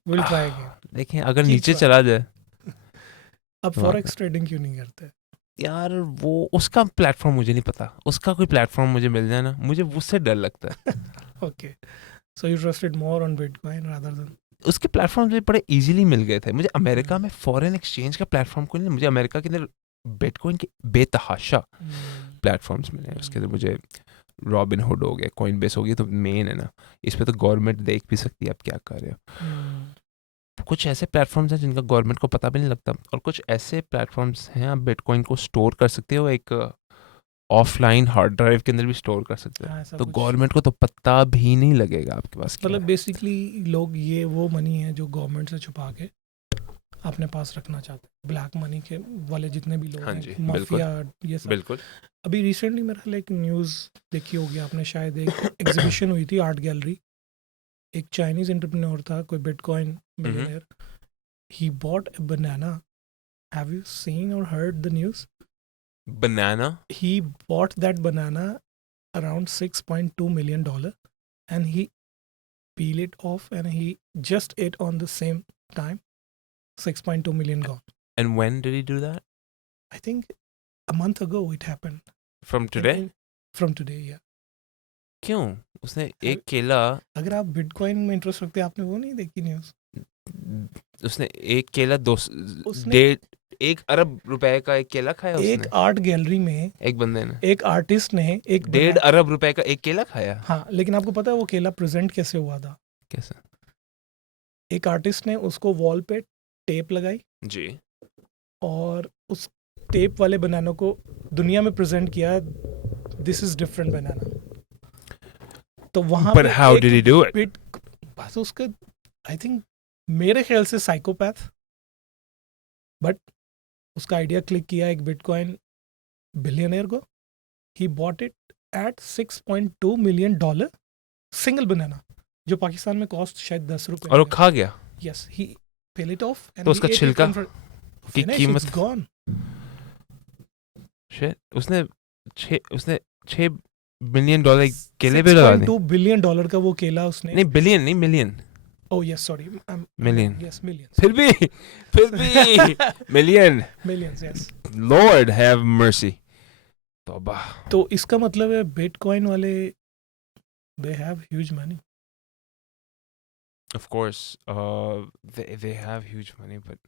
विल ट्राई अगेन। देखें अगर नीचे चला जाए। अब फॉरेक्स ट्रेडिंग क्यों नहीं करते यार? वो उसका प्लेटफॉर्म मुझे नहीं पता, उसका कोई प्लेटफॉर्म मुझे मिल जाए ना, मुझे उससे डर लगता है। Okay, so you trusted more on bitcoin rather than उसके प्लेटफॉर्म मुझे बड़े इजीली मिल गए थे। मुझे अमेरिका में फॉरेन एक्सचेंज का प्लेटफॉर्म कोई नहीं, मुझे अमेरिका के अंदर बिटकॉइन के बेतहाशा प्लेटफॉर्म्स मिले हैं। उसके अंदर मुझे रॉबिन हुड हो गया, कॉइन बेस हो गया, तो मेन है ना, इस पर तो गवर्नमेंट देख भी सकती है आप क्या कर रहे हो। कुछ ऐसे प्लेटफॉर्म्स हैं जिनका गवर्नमेंट को पता भी नहीं लगता, और कुछ ऐसे प्लेटफॉर्म्स हैं आप बिटकॉइन को स्टोर कर सकते हो, एक ऑफलाइन हार्ड ड्राइव के अंदर भी स्टोर कर सकते हैं। तो गवर्नमेंट को तो पत्ता भी नहीं लगेगा आपके पास। मतलब बेसिकली लोग ये वो मनी है जो गवर्नमेंट से छुपा के अपने पास रखना चाहते हैं, ब्लैक मनी के वाले जितने भी लोग हैं, माफिया, ये सब। बिल्कुल। अभी रिसेंटली मेरा ख्याल एक न्यूज़ देखी होगी आपने शायद, एक एग्जीबिशन हुई थी आर्ट गैलरी। एक चाइनीज एंटरप्रेन्योर था, कोई bitcoin millionaire, he bought a banana Have you seen or heard the news? Banana. He bought that banana around $6.2 million and he peel it off and he just ate on the same time. 6.2 million gone. And when did he do that? I think a month ago it happened. From today? From today, yeah. क्यों? उसने एक केला, अगर आप bitcoin में interest रखते हैं, आपने वो नहीं देखी न्यूज़? उसने एक केला उसने 1 अरब रुपए का एक केला खाया एक उसने, आर्ट गैलरी में एक बंदे ने एक आर्टिस्ट ने एक 1.5 अरब रुपए का एक केला खाया। हाँ, लेकिन आपको पता है वो केला प्रेजेंट कैसे हुआ था? कैसा? एक आर्टिस्ट ने उसको वॉल पे टेप लगाई जी। और उस टेप वाले बनाना को दुनिया में प्रेजेंट किया, दिस इज डिफरेंट बनाना। तो वहां But how did he do it? बस उसका आई थिंक मेरे ख्याल से साइकोपैथ, बट उसका आइडिया क्लिक किया एक बिटकॉइन बिलियनियर को। He bought it at $6.2 million single banana, जो पाकिस्तान में कॉस्ट शायद 10 रुपए। और वो खा गया। Yes, he peel it off and तो उसका छिलका की कीमत गॉन। शिट, उसने 6 बिलियन डॉलर केले पे लगा दिए। $6.2 billion का वो केला उसने। नहीं, बिलियन नहीं, million. Oh yes, sorry, million. Yes, million. फिर भी million. Millions, yes. Lord have mercy. तौबा। तो इसका मतलब है बिटकॉइन वाले they have huge money. Of course, they have huge money, but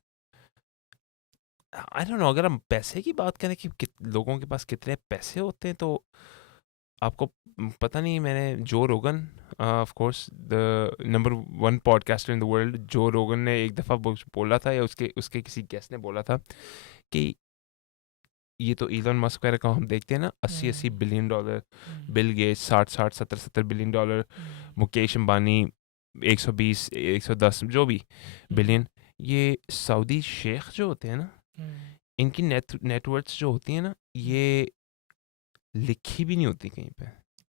I don't know, अगर हम पैसे की बात करें कि लोगों के पास कितने पैसे होते हैं, तो आपको पता नहीं, मैंने जो रोगन, of course the number 1 podcaster in the world, जो रोगन ने एक दफ़ा बोला था, या उसके किसी गेस्ट ने बोला था कि ये तो इलॉन मस्क वगैरह का हम देखते हैं ना, 80 billion dollar, Bill Gates 60 70 billion dollar, Mukesh Ambani 120 110 जो भी बिलियन, ये सऊदी शेख जो होते हैं ना, इनकी नेटवर्थ जो होती है ना, ये लिखी भी नहीं होती कहीं पे।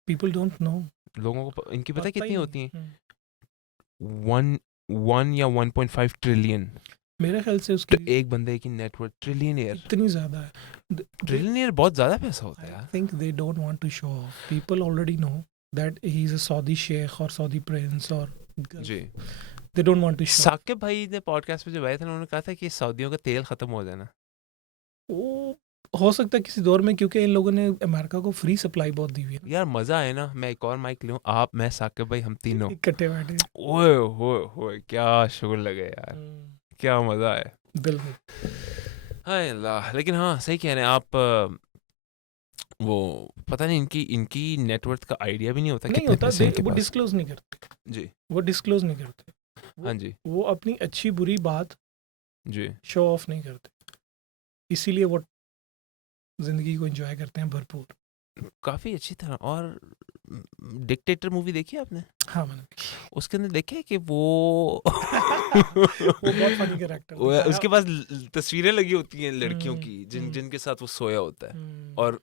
People don't know. लोगों को इनकी पता कितनी होती हैं? 1 या 1.5 ट्रिलियन। मेरे ख्याल से उसकी एक बंदे की नेटवर्थ ट्रिलियनियर। इतनी ज्यादा है। ट्रिलियनियर बहुत ज्यादा पैसा होता है I यार। think they don't want to show off. People already know that he's a Saudi sheikh or Saudi prince or ji. they don't want to show. Saqib भाई ने पॉडकास्ट पे जब आए थे, उन्होंने कहा था कि सऊदियों का तेल खत्म हो जाना। वो हो सकता है किसी दौर में, क्योंकि इन लोगों ने अमेरिका को फ्री सप्लाई बहुत दी हुई है। यार मजा आए ना, मैं एक और माइक लूं, आप, मैं, साकिब भाई, हम तीनों इकट्ठे बैठे। ओए होए क्या शुगर लगे यार, क्या मजा है। बिल्कुल। हाय अल्लाह। लेकिन हाँ, सही कह रहे हैं आप, वो पता नहीं इनकी नेटवर्थ का आइडिया भी नहीं होता, नहीं कितने होता, पैसे इनके वो पास। डिस्क्लोज नहीं करते। जी। वो डिस्क्लोज नहीं करते। हाँ जी। वो अपनी अच्छी बुरी बात जी। शो ऑफ नहीं करते, इसीलिए वो जिंदगी को एंजॉय करते हैं भरपूर। काफी अच्छी तरह। और डिक्टेटर मूवी देखी आपने? हाँ, मैंने उसके अंदर देखे कि वो वो बहुत फनी कैरेक्टर उसके पास तस्वीरें लगी होती हैं लड़कियों की, हम्म। जिनके साथ वो सोया होता है, और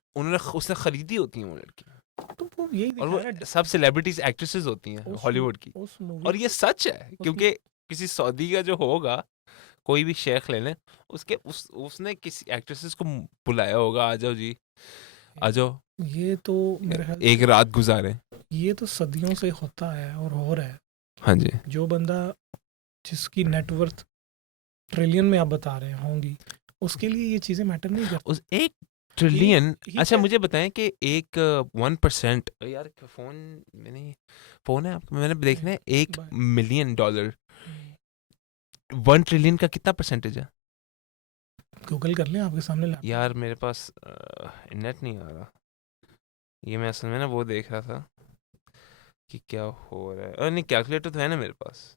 उसने खरीदी होती हैं वो लड़की, तो वो यही और वो दिखाया है सब सेलिब्रिटीज एक्ट्रेसेस होती हैं उस- हॉलीवुड की। उस मूवी और ये सच है, क्योंकि किसी सऊदी का जो होगा, कोई भी शेख ले लें, उसने किसी एक्ट्रेसेस को बुलाया होगा, आ जाओ जी, आ जाओ, ये तो मेरे ख्याल एक रात गुजारे। ये तो सदियों से होता है और हो रहा है। हाँ जी। जो बंदा जिसकी नेटवर्थ ट्रिलियन में आप बता रहे होंगी, उसके लिए ये चीजें मैटर नहीं करती। उस 1 ट्रिलियन। ही अच्छा, क्या- मुझे बताएं कि एक 1%, यार फोन मैंने, फोन है आपका, मैंने देखना है, 1 मिलियन डॉलर 1 ट्रिलियन का कितना परसेंटेज है? गूगल कर लें, आपके सामने लैपटॉप। यार मेरे पास नेट नहीं आ रहा, ये मैं असल में ना वो देख रहा था कि क्या हो रहा है। नहीं, कैलकुलेटर तो है ना मेरे पास,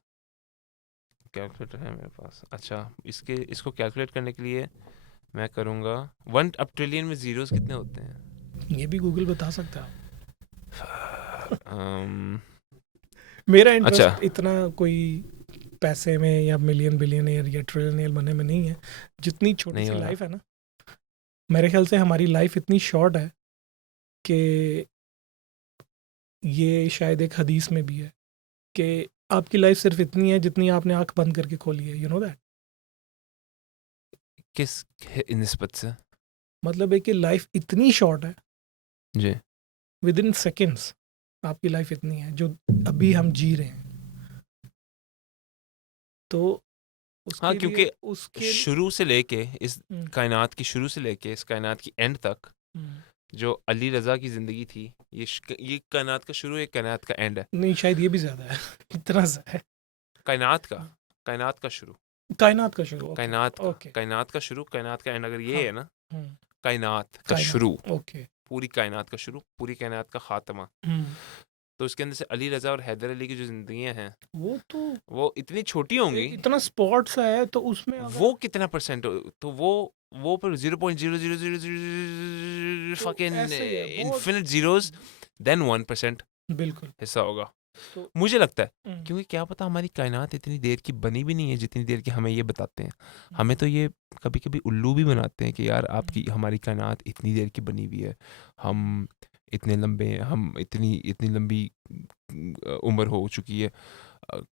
कैलकुलेटर है मेरे पास। अच्छा, इसको कैलकुलेट करने के लिए मैं करूँगा 1 अब ट्रिलियन में जीरोस कितने होते हैं? ये भी गूगल बता सकता है। अम, मेरा इंटरेस्ट अच्छा। इतना कोई पैसे में या मिलियन बिलियनियर या ट्रिलियनियर बनने में नहीं है, जितनी छोटी नहीं सी हो रहा। लाइफ है ना। मेरे ख्याल से हमारी लाइफ इतनी शॉर्ट है कि ये शायद एक हदीस में भी है कि आपकी लाइफ सिर्फ इतनी है जितनी आपने आंख बंद करके खोली है। You know that? किस निस्बत से? मतलब है कि लाइफ इतनी शॉर्ट है, जी विद इन सेकेंड्स आपकी लाइफ इतनी है जो अभी हम जी रहे हैं। तो हाँ, उसके क्योंकि लिए उसके शुरू से लेके इस हम्म, कायनात की शुरू से लेके इस कायनात की एंड तक हम्म। जो अली रज़ा की ज़िंदगी थी, ये कायनात का शुरू है, कायनात का एंड है। नहीं, शायद ये भी ज्यादा है। इतना सा है। कायनात का शुरू, कायनात का शुरू। ओके, कायनात ओके। का शुरू, कायनात का एंड अगर ये हाँ। है ना, हम्म, कायनात का कायनात। शुरू, ओके। पूरी कायनात का शुरू, पूरी कायनात का खात्मा। हम्म, तो उसके अंदर से अली रज़ा और हैदर अली की जो ज़िंदगियाँ हैं, वो तो वो इतनी छोटी होंगी, इतना स्पॉट सा है, तो उसमें अगर वो कितना परसेंट तो वो पर 0.0000 तो fucking ऐसे ही है बहुत। infinite zeros, then 1% बिल्कुल। हिस्सा होगा, तो मुझे लगता है। हम्म, क्योंकि क्या पता हमारी कायनात इतनी देर की बनी भी नहीं है जितनी देर की हमें ये बताते हैं। हमें तो ये कभी कभी उल्लू भी बनाते हैं कि यार आपकी हमारी कायनात इतनी देर की बनी हुई है, हम इतने लंबे हैं, हम इतनी इतनी लंबी उम्र हो चुकी है,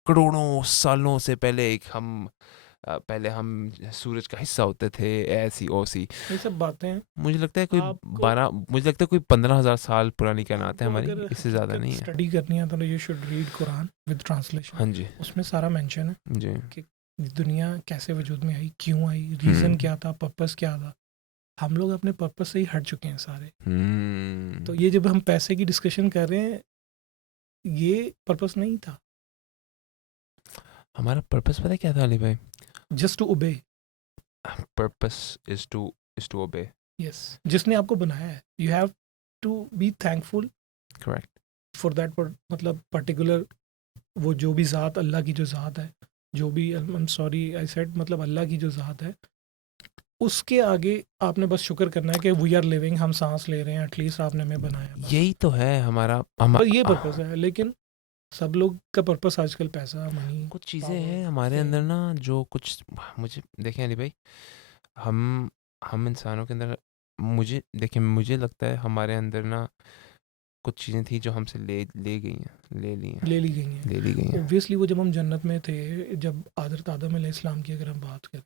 करोड़ों सालों से पहले हम सूरज का हिस्सा होते थे, ऐसी ओसी। ये सब बातें हैं। मुझे लगता है आपको मुझे लगता है कोई 15,000 साल पुरानी कायनात है आपको हमारी, अगर इससे ज़्यादा नहीं है। स्टडी करनी है तो you should read Quran with translation. हाँ जी, उसमें सारा मेंशन है जी। कि दुनिया कैसे वजूद में आई, क्यों आई, रीज़न क्या था, पर्पस क्या था। हम लोग अपने पर्पस से ही हट चुके हैं सारे। तो ये जब हम पैसे की डिस्कशन कर रहे हैं, ये पर्पस नहीं था। हमारा पर्पस पता है क्या था अली भाई? Just to obey. Purpose is to obey. Yes, जिसने आपको बनाया है, you have to be thankful correct. For that. मतलब पर्टिकुलर वो जो भी ज़ात, अल्लाह की जो ज़ात है, जो भी, I am sorry I said, मतलब अल्लाह की जो ज़ात है, उसके आगे आपने बस शुक्र करना है कि वी आर लिविंग, हम सांस ले रहे हैं, एटलीस्ट आपने हमें बनाया। बस यही तो है हमारा बस ये पर्पस है। लेकिन सब लोग का पर्पस आजकल पैसा, मनी, कुछ चीज़ें पावर, हैं हमारे अंदर फेम। ना जो कुछ मुझे देखें अली भाई, हम इंसानों के अंदर, मुझे लगता है हमारे अंदर ना कुछ चीज़ें थी जो हमसे ले गई हैं, ले ली हैं, ले ली गई हैं। ले ली गई हैं। ओब्वियसली वो जब हम जन्नत में थे, जब हज़रत आदम अलैहिस्सलाम की अगर हम बात करें,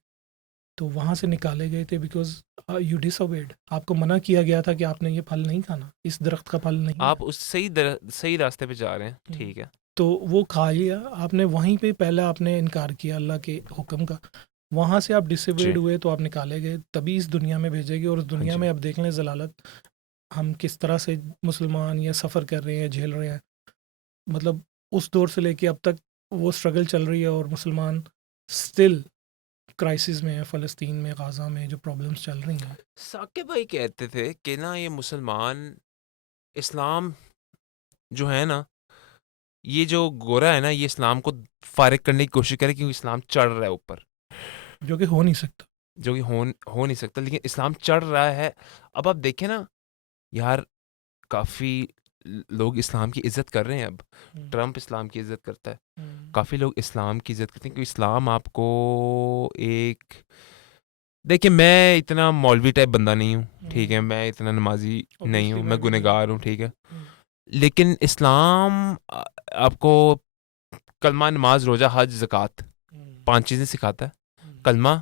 तो वहाँ से निकाले गए थे बिकॉज यू डिसओबेड। आपको मना किया गया था कि आपने ये फल नहीं खाना, इस दरख्त का फल नहीं आप है। उस सही रास्ते पे जा रहे हैं, ठीक है। तो वो खा लिया आपने, वहीं पे पहला आपने इनकार किया अल्लाह के हुक्म का। वहाँ से आप डिसोबेड जी, हुए तो आप निकाले गए, तभी इस दुनिया में भेजे गए। और उस हाँ दुनिया जी। में अब देख लें जलालत, हम किस तरह से मुसलमान या सफ़र कर रहे हैं, झेल रहे हैं। मतलब उस दौर से लेके अब तक वो स्ट्रगल चल रही है, और मुसलमान स्टिल क्राइसिस में है। फ़लस्तीन में, गाज़ा में जो प्रॉब्लम्स चल रही हैं। साकिब भाई कहते थे कि ना ये मुसलमान इस्लाम जो है ना, ये जो गोरा है ना, ये इस्लाम को फारिग करने की कोशिश करे क्योंकि इस्लाम चढ़ रहा है ऊपर, जो कि हो नहीं सकता। जो कि हो नहीं सकता, लेकिन इस्लाम चढ़ रहा है। अब आप देखें ना यार, काफ़ी लोग इस्लाम की इज़्ज़त कर रहे हैं अब। हम्म, ट्रंप इस्लाम की इज़्ज़त करता है, हम्म, काफ़ी लोग इस्लाम की इज़्ज़त करते हैं क्योंकि इस्लाम आपको एक, देखिए मैं इतना मौलवी टाइप बंदा नहीं हूँ, ठीक है, मैं इतना नमाजी नहीं ऑब्वियसली हूँ, मैं मैं भी नहीं। गुनहगार हूँ, ठीक है। हम्म, लेकिन इस्लाम आपको कलमा, नमाज, रोज़ा, हज, ज़कात, हम्म, 5 चीज़ें सिखाता है। हम्म, कलमा,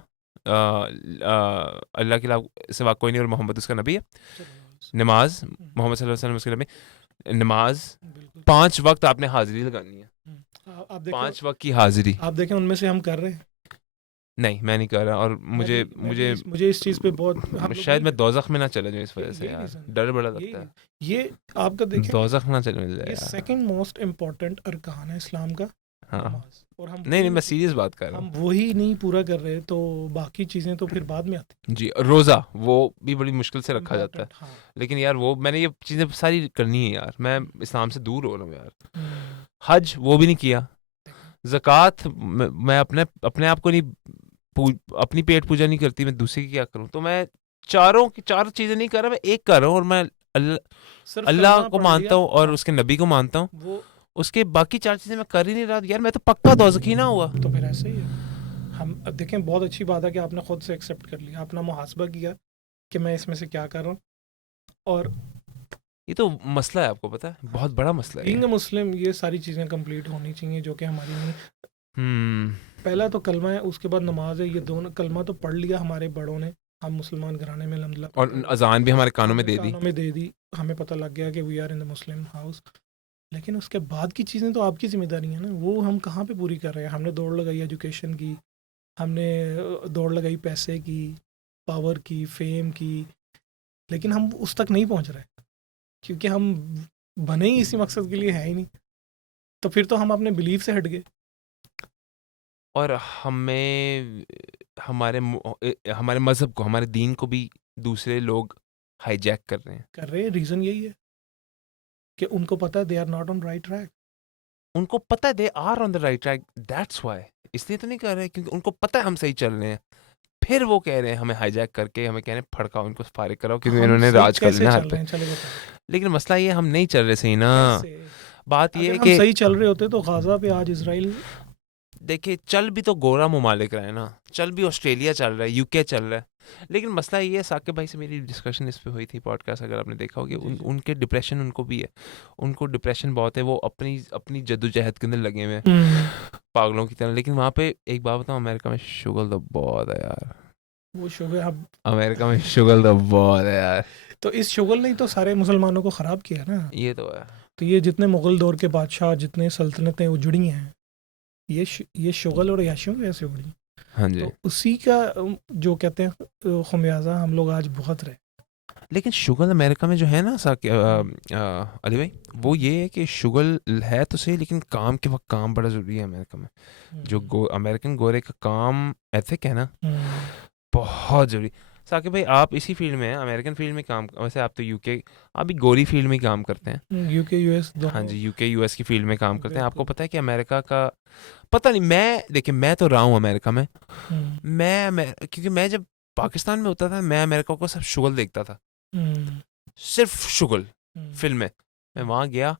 अल्लाह के अलावा सिवा कोई नहीं और मोहम्मद उसका नबी है। चलो बस। नमाज, हम्म, मोहम्मद सल्लल्लाहु अलैहि वसल्लम उसके नबी। नमाज बिल्कुल। 5 वक़्त आपने हाज़िरी लगानी है, आप देखें, 5 वक़्त की हाज़िरी। आप देखें उनमें से हम कर रहे हैं। नहीं, मैं नहीं कर रहा, और मुझे मुझे मुझे इस चीज़ पे बहुत, हम लोग शायद वही मैं करते दोज़ख में ना चले जाऊँ इस हैं। वज़ह से यही यार, रीज़न है, डर बड़ा यही लगता है। ये आपका देखें कि दोज़ख ना चले जाए ये यार। सेकंड मोस्ट इम्पोर्टेंट अरकान है इस्लाम का, हाँ। नमाज। और हम नहीं, वही नहीं, मैं सीरियस बात कर रहा हम हूँ। वही नहीं पूरा कर रहे, तो बाकी चीज़ें तो फिर बाद में आती जी, रोज़ा वो भी बड़ी मुश्किल से हैं। रखा जाता है। इम्पोर्टेंट, हाँ। लेकिन यार वो मैंने ये चीज़ें सारी करनी है यार, मैं इस्लाम से दूर हो रहा हूँ यार। हम्म, हज वो भी नहीं किया। देखें। ज़कात मैं अपने आप को नहीं, अपनी पेट पूजा नहीं करती, मैं दूसरे की क्या करूँ? तो मैं चार चीज़ें नहीं कर रहा, मैं एक कर रहा हूँ, और मैं सिर्फ अल्लाह कलमा को पढ़ मानता लिया। हूँ और हाँ, उसके नबी को मानता हूँ। वो उसके बाकी 4 चीज़ें मैं कर ही नहीं रहा यार, मैं तो पक्का दोज़खी ना हुआ। तो फिर ऐसे ही है। हम अब देखें, बहुत अच्छी बात है कि आपने खुद से एक्सेप्ट कर लिया, अपना मुहासबा किया कि मैं इसमें से क्या कर रहा हूँ। और ये तो मसला है, आपको पता है, हाँ, बहुत बड़ा मसला है बीइंग ये। अ मुस्लिम ये सारी चीज़ें कंप्लीट होनी चाहिए जो कि हमारी नहीं। हुँ। पहला तो कलमा है, उसके बाद नमाज है। ये दोनों, कलमा तो पढ़ लिया हमारे बड़ों ने, हम मुसलमान घराने में अल्हम्दुलिल्लाह और अजान भी हमारे कानों में दे दी। कानों में दे दी, हमें पता लग गया कि we are in the Muslim house. लेकिन उसके बाद की चीज़ें तो आपकी जिम्मेदारी है ना, वो हम कहाँ पे पूरी कर रहे हैं? हमने दौड़ लगाई एजुकेशन की, हमने दौड़ लगाई पैसे की, पावर की, फेम की, लेकिन हम उस तक नहीं पहुँच रहे क्योंकि हम बने ही इसी मकसद के लिए है ही नहीं। तो फिर तो हम अपने बिलीफ से हट गए। और हमें हमारे हमारे मज़हब को, हमारे दीन को भी दूसरे लोग हाईजैक कर रहे हैं। रीज़न यही है कि उनको पता है they are not on right track. उनको पता है they are on the right track, that's why. इसलिए तो नहीं कर रहे क्योंकि उनको पता है हम सही चल रहे हैं, फिर वो कह रहे हैं हमें हाईजैक करके, हमें कह रहे हैं फड़काओ इनको, फारिग कराओ क्योंकि इन्होंने राज कर लेना हर पे। लेकिन मसला ये हम नहीं चल रहे सही ना। बात ये है हम कि सही चल रहे होते तो गाजा पे आज इसराइल, देखिए चल भी तो गोरा ममालिक रहा है ना, चल भी ऑस्ट्रेलिया चल रहा है, यूके चल रहा है। लेकिन मसला ये है, साकिब भाई से मेरी डिस्कशन इस पे हुई थी पॉडकास्ट, अगर आपने देखा होगा, उनके डिप्रेशन उनको भी है, उनको डिप्रेशन बहुत है, वो अपनी अपनी जद्दोजहद के अंदर लगे हुए हैं पागलों की तरह। लेकिन वहाँ पे एक बात बताऊँ, अमेरिका में शुगर तो बहुत है यार, वो शुगर, अब अमेरिका में शुगर तो बहुत है यार। तो इस शुगर ने तो सारे मुसलमानों को ख़राब किया ना। ये तो है। तो ये जितने मुग़ल दौर के बादशाह, जितने सल्तनतें उजड़ी हैं, ये शुगर और याशियों की वजह से उजड़ी। हाँ जी। तो उसी का जो कहते हैं खमियाजा हम लोग आज भुगत रहे। लेकिन शुगर अमेरिका में जो है ना अली भाई, वो ये है कि शुगर है तो सही, लेकिन काम के वक्त काम बड़ा ज़रूरी है अमेरिका में। जो अमेरिकन गोरे का काम एथिक है ना, बहुत ज़रूरी। साकिब भाई आप इसी फील्ड में हैं, अमेरिकन फील्ड में काम, वैसे आप तो यूके, आप भी गोरी फील्ड में काम करते हैं, यूके यूएस। हाँ जी, यूके यूएस की फील्ड में काम करते हैं। आपको पता है कि अमेरिका का, पता नहीं, मैं देखिए मैं तो रहा हूँ अमेरिका में, क्योंकि मैं जब पाकिस्तान में होता था, मैं अमेरिका को सब शुगल देखता था, सिर्फ शुगल फिल्म में। मैं वहाँ गया,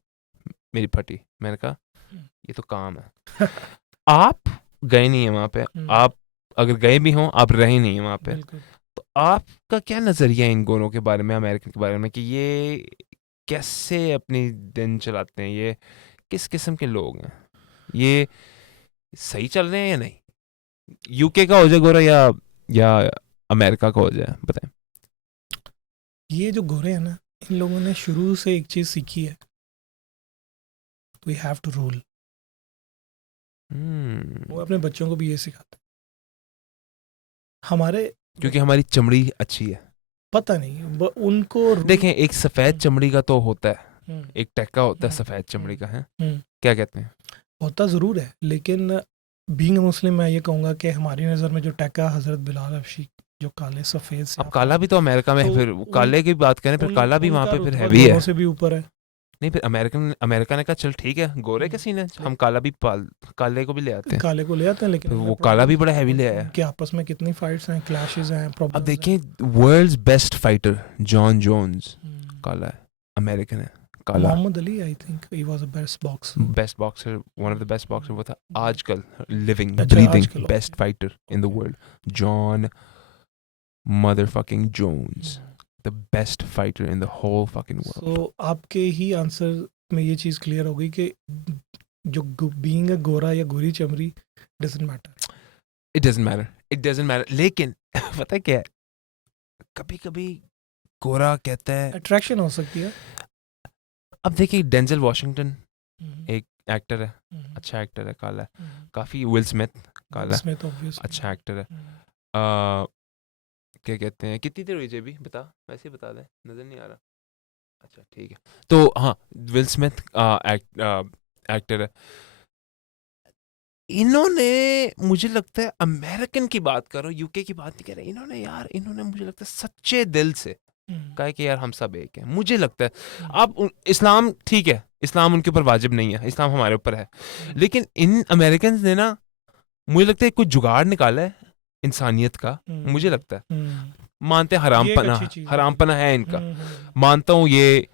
मेरी फटी, मैंने कहा ये तो काम है। आप गए नहीं है वहाँ पे, आप अगर गए भी हों, आप रहे नहीं हैं वहाँ पे, तो आपका क्या नज़रिया है इन गोरों के बारे में, अमेरिकन के बारे में, कि ये कैसे अपनी दिन चलाते हैं, ये किस किस्म के लोग हैं, ये सही चल रहे हैं या नहीं? यूके का हो जाए गोरा या अमेरिका का हो जाए, बताएं। ये जो गोरे हैं ना, इन लोगों ने शुरू से एक चीज़ सीखी है, वी हैव टू रूल। वो अपने बच्चों को भी ये सिखाते हैं। हमारे, क्योंकि हमारी चमड़ी अच्छी है, पता नहीं उनको देखें, एक सफ़ेद चमड़ी का तो होता है, एक टैक्का होता है सफ़ेद चमड़ी का, है क्या कहते हैं, होता ज़रूर है। लेकिन बीइंग मुस्लिम मैं ये कहूँगा कि हमारी नज़र में जो टैक्का हज़रत बिलाल हबशी, जो काले सफ़ेद से, अब काला भी तो अमेरिका में है, तो फिर काले की बात करें, फिर काला भी वहाँ पे फिर हैवी है, से भी ऊपर है। नहीं, फिर अमेरिका ने कहा चल ठीक है, गोरे का सीन है, हम काले को भी ले आते हैं, काले को ले आते हैं, लेकिन वो काला भी बड़ा हैवी ले आया कि आपस में कितनी फाइट्स हैं, क्लैशेस हैं, अब देखें, world's best fighter Jon Jones काला है, अमेरिकन है, काला। Muhammad Ali, I think he was the best boxer, one of the best boxer, वो था आजकल living breathing best fighter in the world, Jon motherfucking Jones, the best fighter in the whole fucking world. So आपके ही answer में ये चीज़ clear हो गई कि जो बीइंग अ गोरा या गोरी चमड़ी doesn't matter. It doesn't matter. लेकिन पता है क्या है, कभी कभी गोरा कहता है अट्रैक्शन हो सकती है। अब देखिए, डेंजल वॉशिंगटन एक एक्टर है, अच्छा एक्टर है, काला है काफ़ी। विल स्मिथ काला, अच्छा एक्टर है। क्या कहते हैं, कितनी देर हुई जेबी, बता, वैसे ही बता दे, नज़र नहीं आ रहा, अच्छा ठीक है। तो हाँ, विल स्मिथ एक्टर है। इन्होंने, मुझे लगता है, अमेरिकन की बात करो, यूके की बात नहीं कर रहे, इन्होंने मुझे लगता है सच्चे दिल से कहा कि यार हम सब एक हैं। मुझे लगता है अब इस्लाम ठीक है, इस्लाम उनके ऊपर वाजिब नहीं है, इस्लाम हमारे ऊपर है, लेकिन इन अमेरिकन ने ना, मुझे लगता है कुछ जुगाड़ निकाला है इंसानियत का, मुझे लगता है। मानते हैं हरामपना है इनका, मानता हूँ ये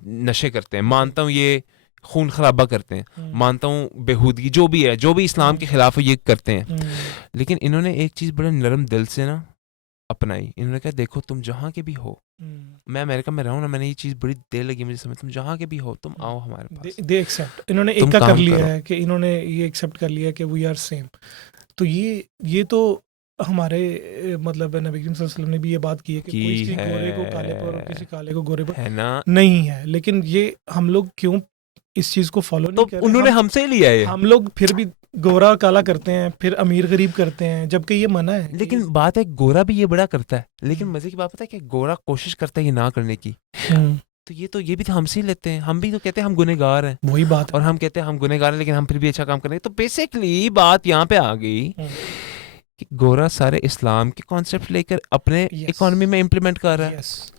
नशे करते हैं, मानता हूँ ये खून खराबा करते हैं, मानता हूँ बेहूदगी जो भी है, जो भी इस्लाम के खिलाफ है, ये करते हैं, लेकिन इन्होंने एक चीज़ बड़े नरम दिल से ना अपनाई। इन्होंने कहा देखो तुम जहाँ के भी हो, मैं अमेरिका में रहूँ ना, मैंने ये चीज़ बड़ी देर लगी मुझे समझ, तुम जहाँ के भी हो तुम आओ हमारे पास, दे एक्सेप्ट, इन्होंने तुम एक का कर काम लिया करो। है कि इन्होंने ये एक्सेप्ट कर लिया कि वी आर सेम। तो ये तो हमारे मतलब नबी करीम सल्लल्लाहु अलैहि वसल्लम ने भी ये बात की है कि कोई की किसी गोरे को काले पर और किसी है काले को गोरे पर है ना, नहीं है। लेकिन ये हम लोग क्यों इस चीज़ को फॉलो तो नहीं कर रहे? उन्होंने हमसे ही लिया है। हम लोग फिर भी गोरा काला करते हैं, फिर अमीर गरीब करते हैं, जबकि ये मना है कि लेकिन बात है गोरा भी ये बड़ा करता है, लेकिन हम्म। मजे की बात पता है कि गोरा कोशिश करता है ये ना करने की, हम्म, तो ये भी तो हमसे ही लेते हैं, हम भी तो कहते हैं हम गुनहगार हैं, वही बात और है। हम कहते हैं हम गुनहगार हैं लेकिन हम फिर भी अच्छा काम कर रहे हैं। तो बेसिकली बात यहाँ पे आ गई हम्म, कि गोरा सारे इस्लाम के कॉन्सेप्ट लेकर अपने यस इकोनॉमी में इम्प्लीमेंट कर रहा है। यस,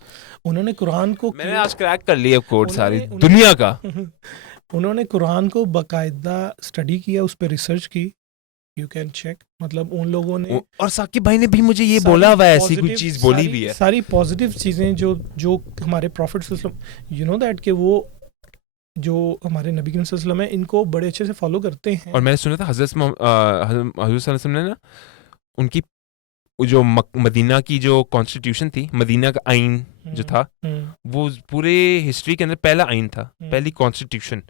उन्होंने कुरान को मैंने आज क्रैक कर लिया कोड सारी उन्होंने दुनिया का। उन्होंने कुरान को बाकायदा स्टडी किया, उस पर रिसर्च की, यू कैन चेक। मतलब उन लोगों ने और साकिब भाई ने भी मुझे ये सारी बोला हुआ है, ऐसी कोई positive- चीज बोली सारी भी है। सारी पॉजिटिव चीज़ें जो जो हमारे प्रॉफिट वसल्लम, यू नो दैट, कि वो जो हमारे नबी करीम सल्लल्लाहु अलैहि वसल्लम है इनको बड़े अच्छे से फॉलो करते हैं। और मैंने सुना था हजरत सल्लल्लाहु अलैहि वसल्लम ने ना उनकी जो मदीना की जो कॉन्स्टिट्यूशन थी, मदीना का आइन जो था, वो पूरे हिस्ट्री के अंदर पहला आइन था, पहली कॉन्स्टिट्यूशन।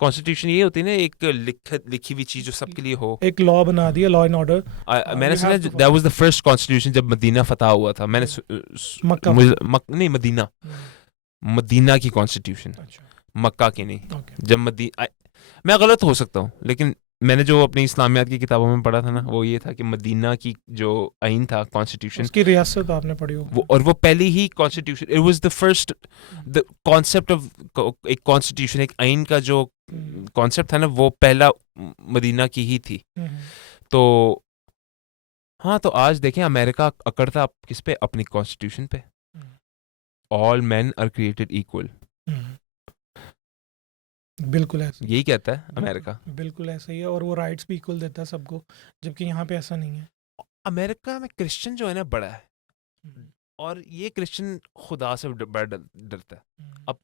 कॉन्स्टिट्यूशन ये होती है ना, एक लिखी हुई चीज जो सबके लिए हो। एक लॉ बना दिया, लॉ एंड ऑर्डर। मैंने you सुना have to that was the first constitution जब मदीना फतह हुआ था। मैंने मक्का नहीं, मदीना, मदीना की कॉन्स्टिट्यूशन, अच्छा, मक्का की नहीं। ओके। जब मैं गलत हो सकता हूँ, लेकिन मैंने जो अपनी इस्लामियात की किताबों में पढ़ा था ना, वो ये था कि मदीना की जो आइन था, कॉन्स्टिट्यूशन, उसकी रियासत आपने पढ़ी होगी। वो, और वो पहली ही constitution, it was the first, the concept of एक कॉन्स्टिट्यूशन, एक आइन का जो कॉन्सेप्ट था ना, वो पहला मदीना की ही थी। तो हाँ, तो आज देखें अमेरिका अकड़ता किस पे? अपनी कॉन्स्टिट्यूशन पे। All man are created equal, बिल्कुल ऐसा, यही कहता है अमेरिका। बिल्कुल ऐसा ही है, और वो राइट्स भी इक्वल देता है सबको, जबकि यहाँ पे ऐसा नहीं है। अमेरिका में क्रिश्चियन जो है ना बड़ा है, और ये क्रिश्चियन खुदा से बड़ा डरता है। अब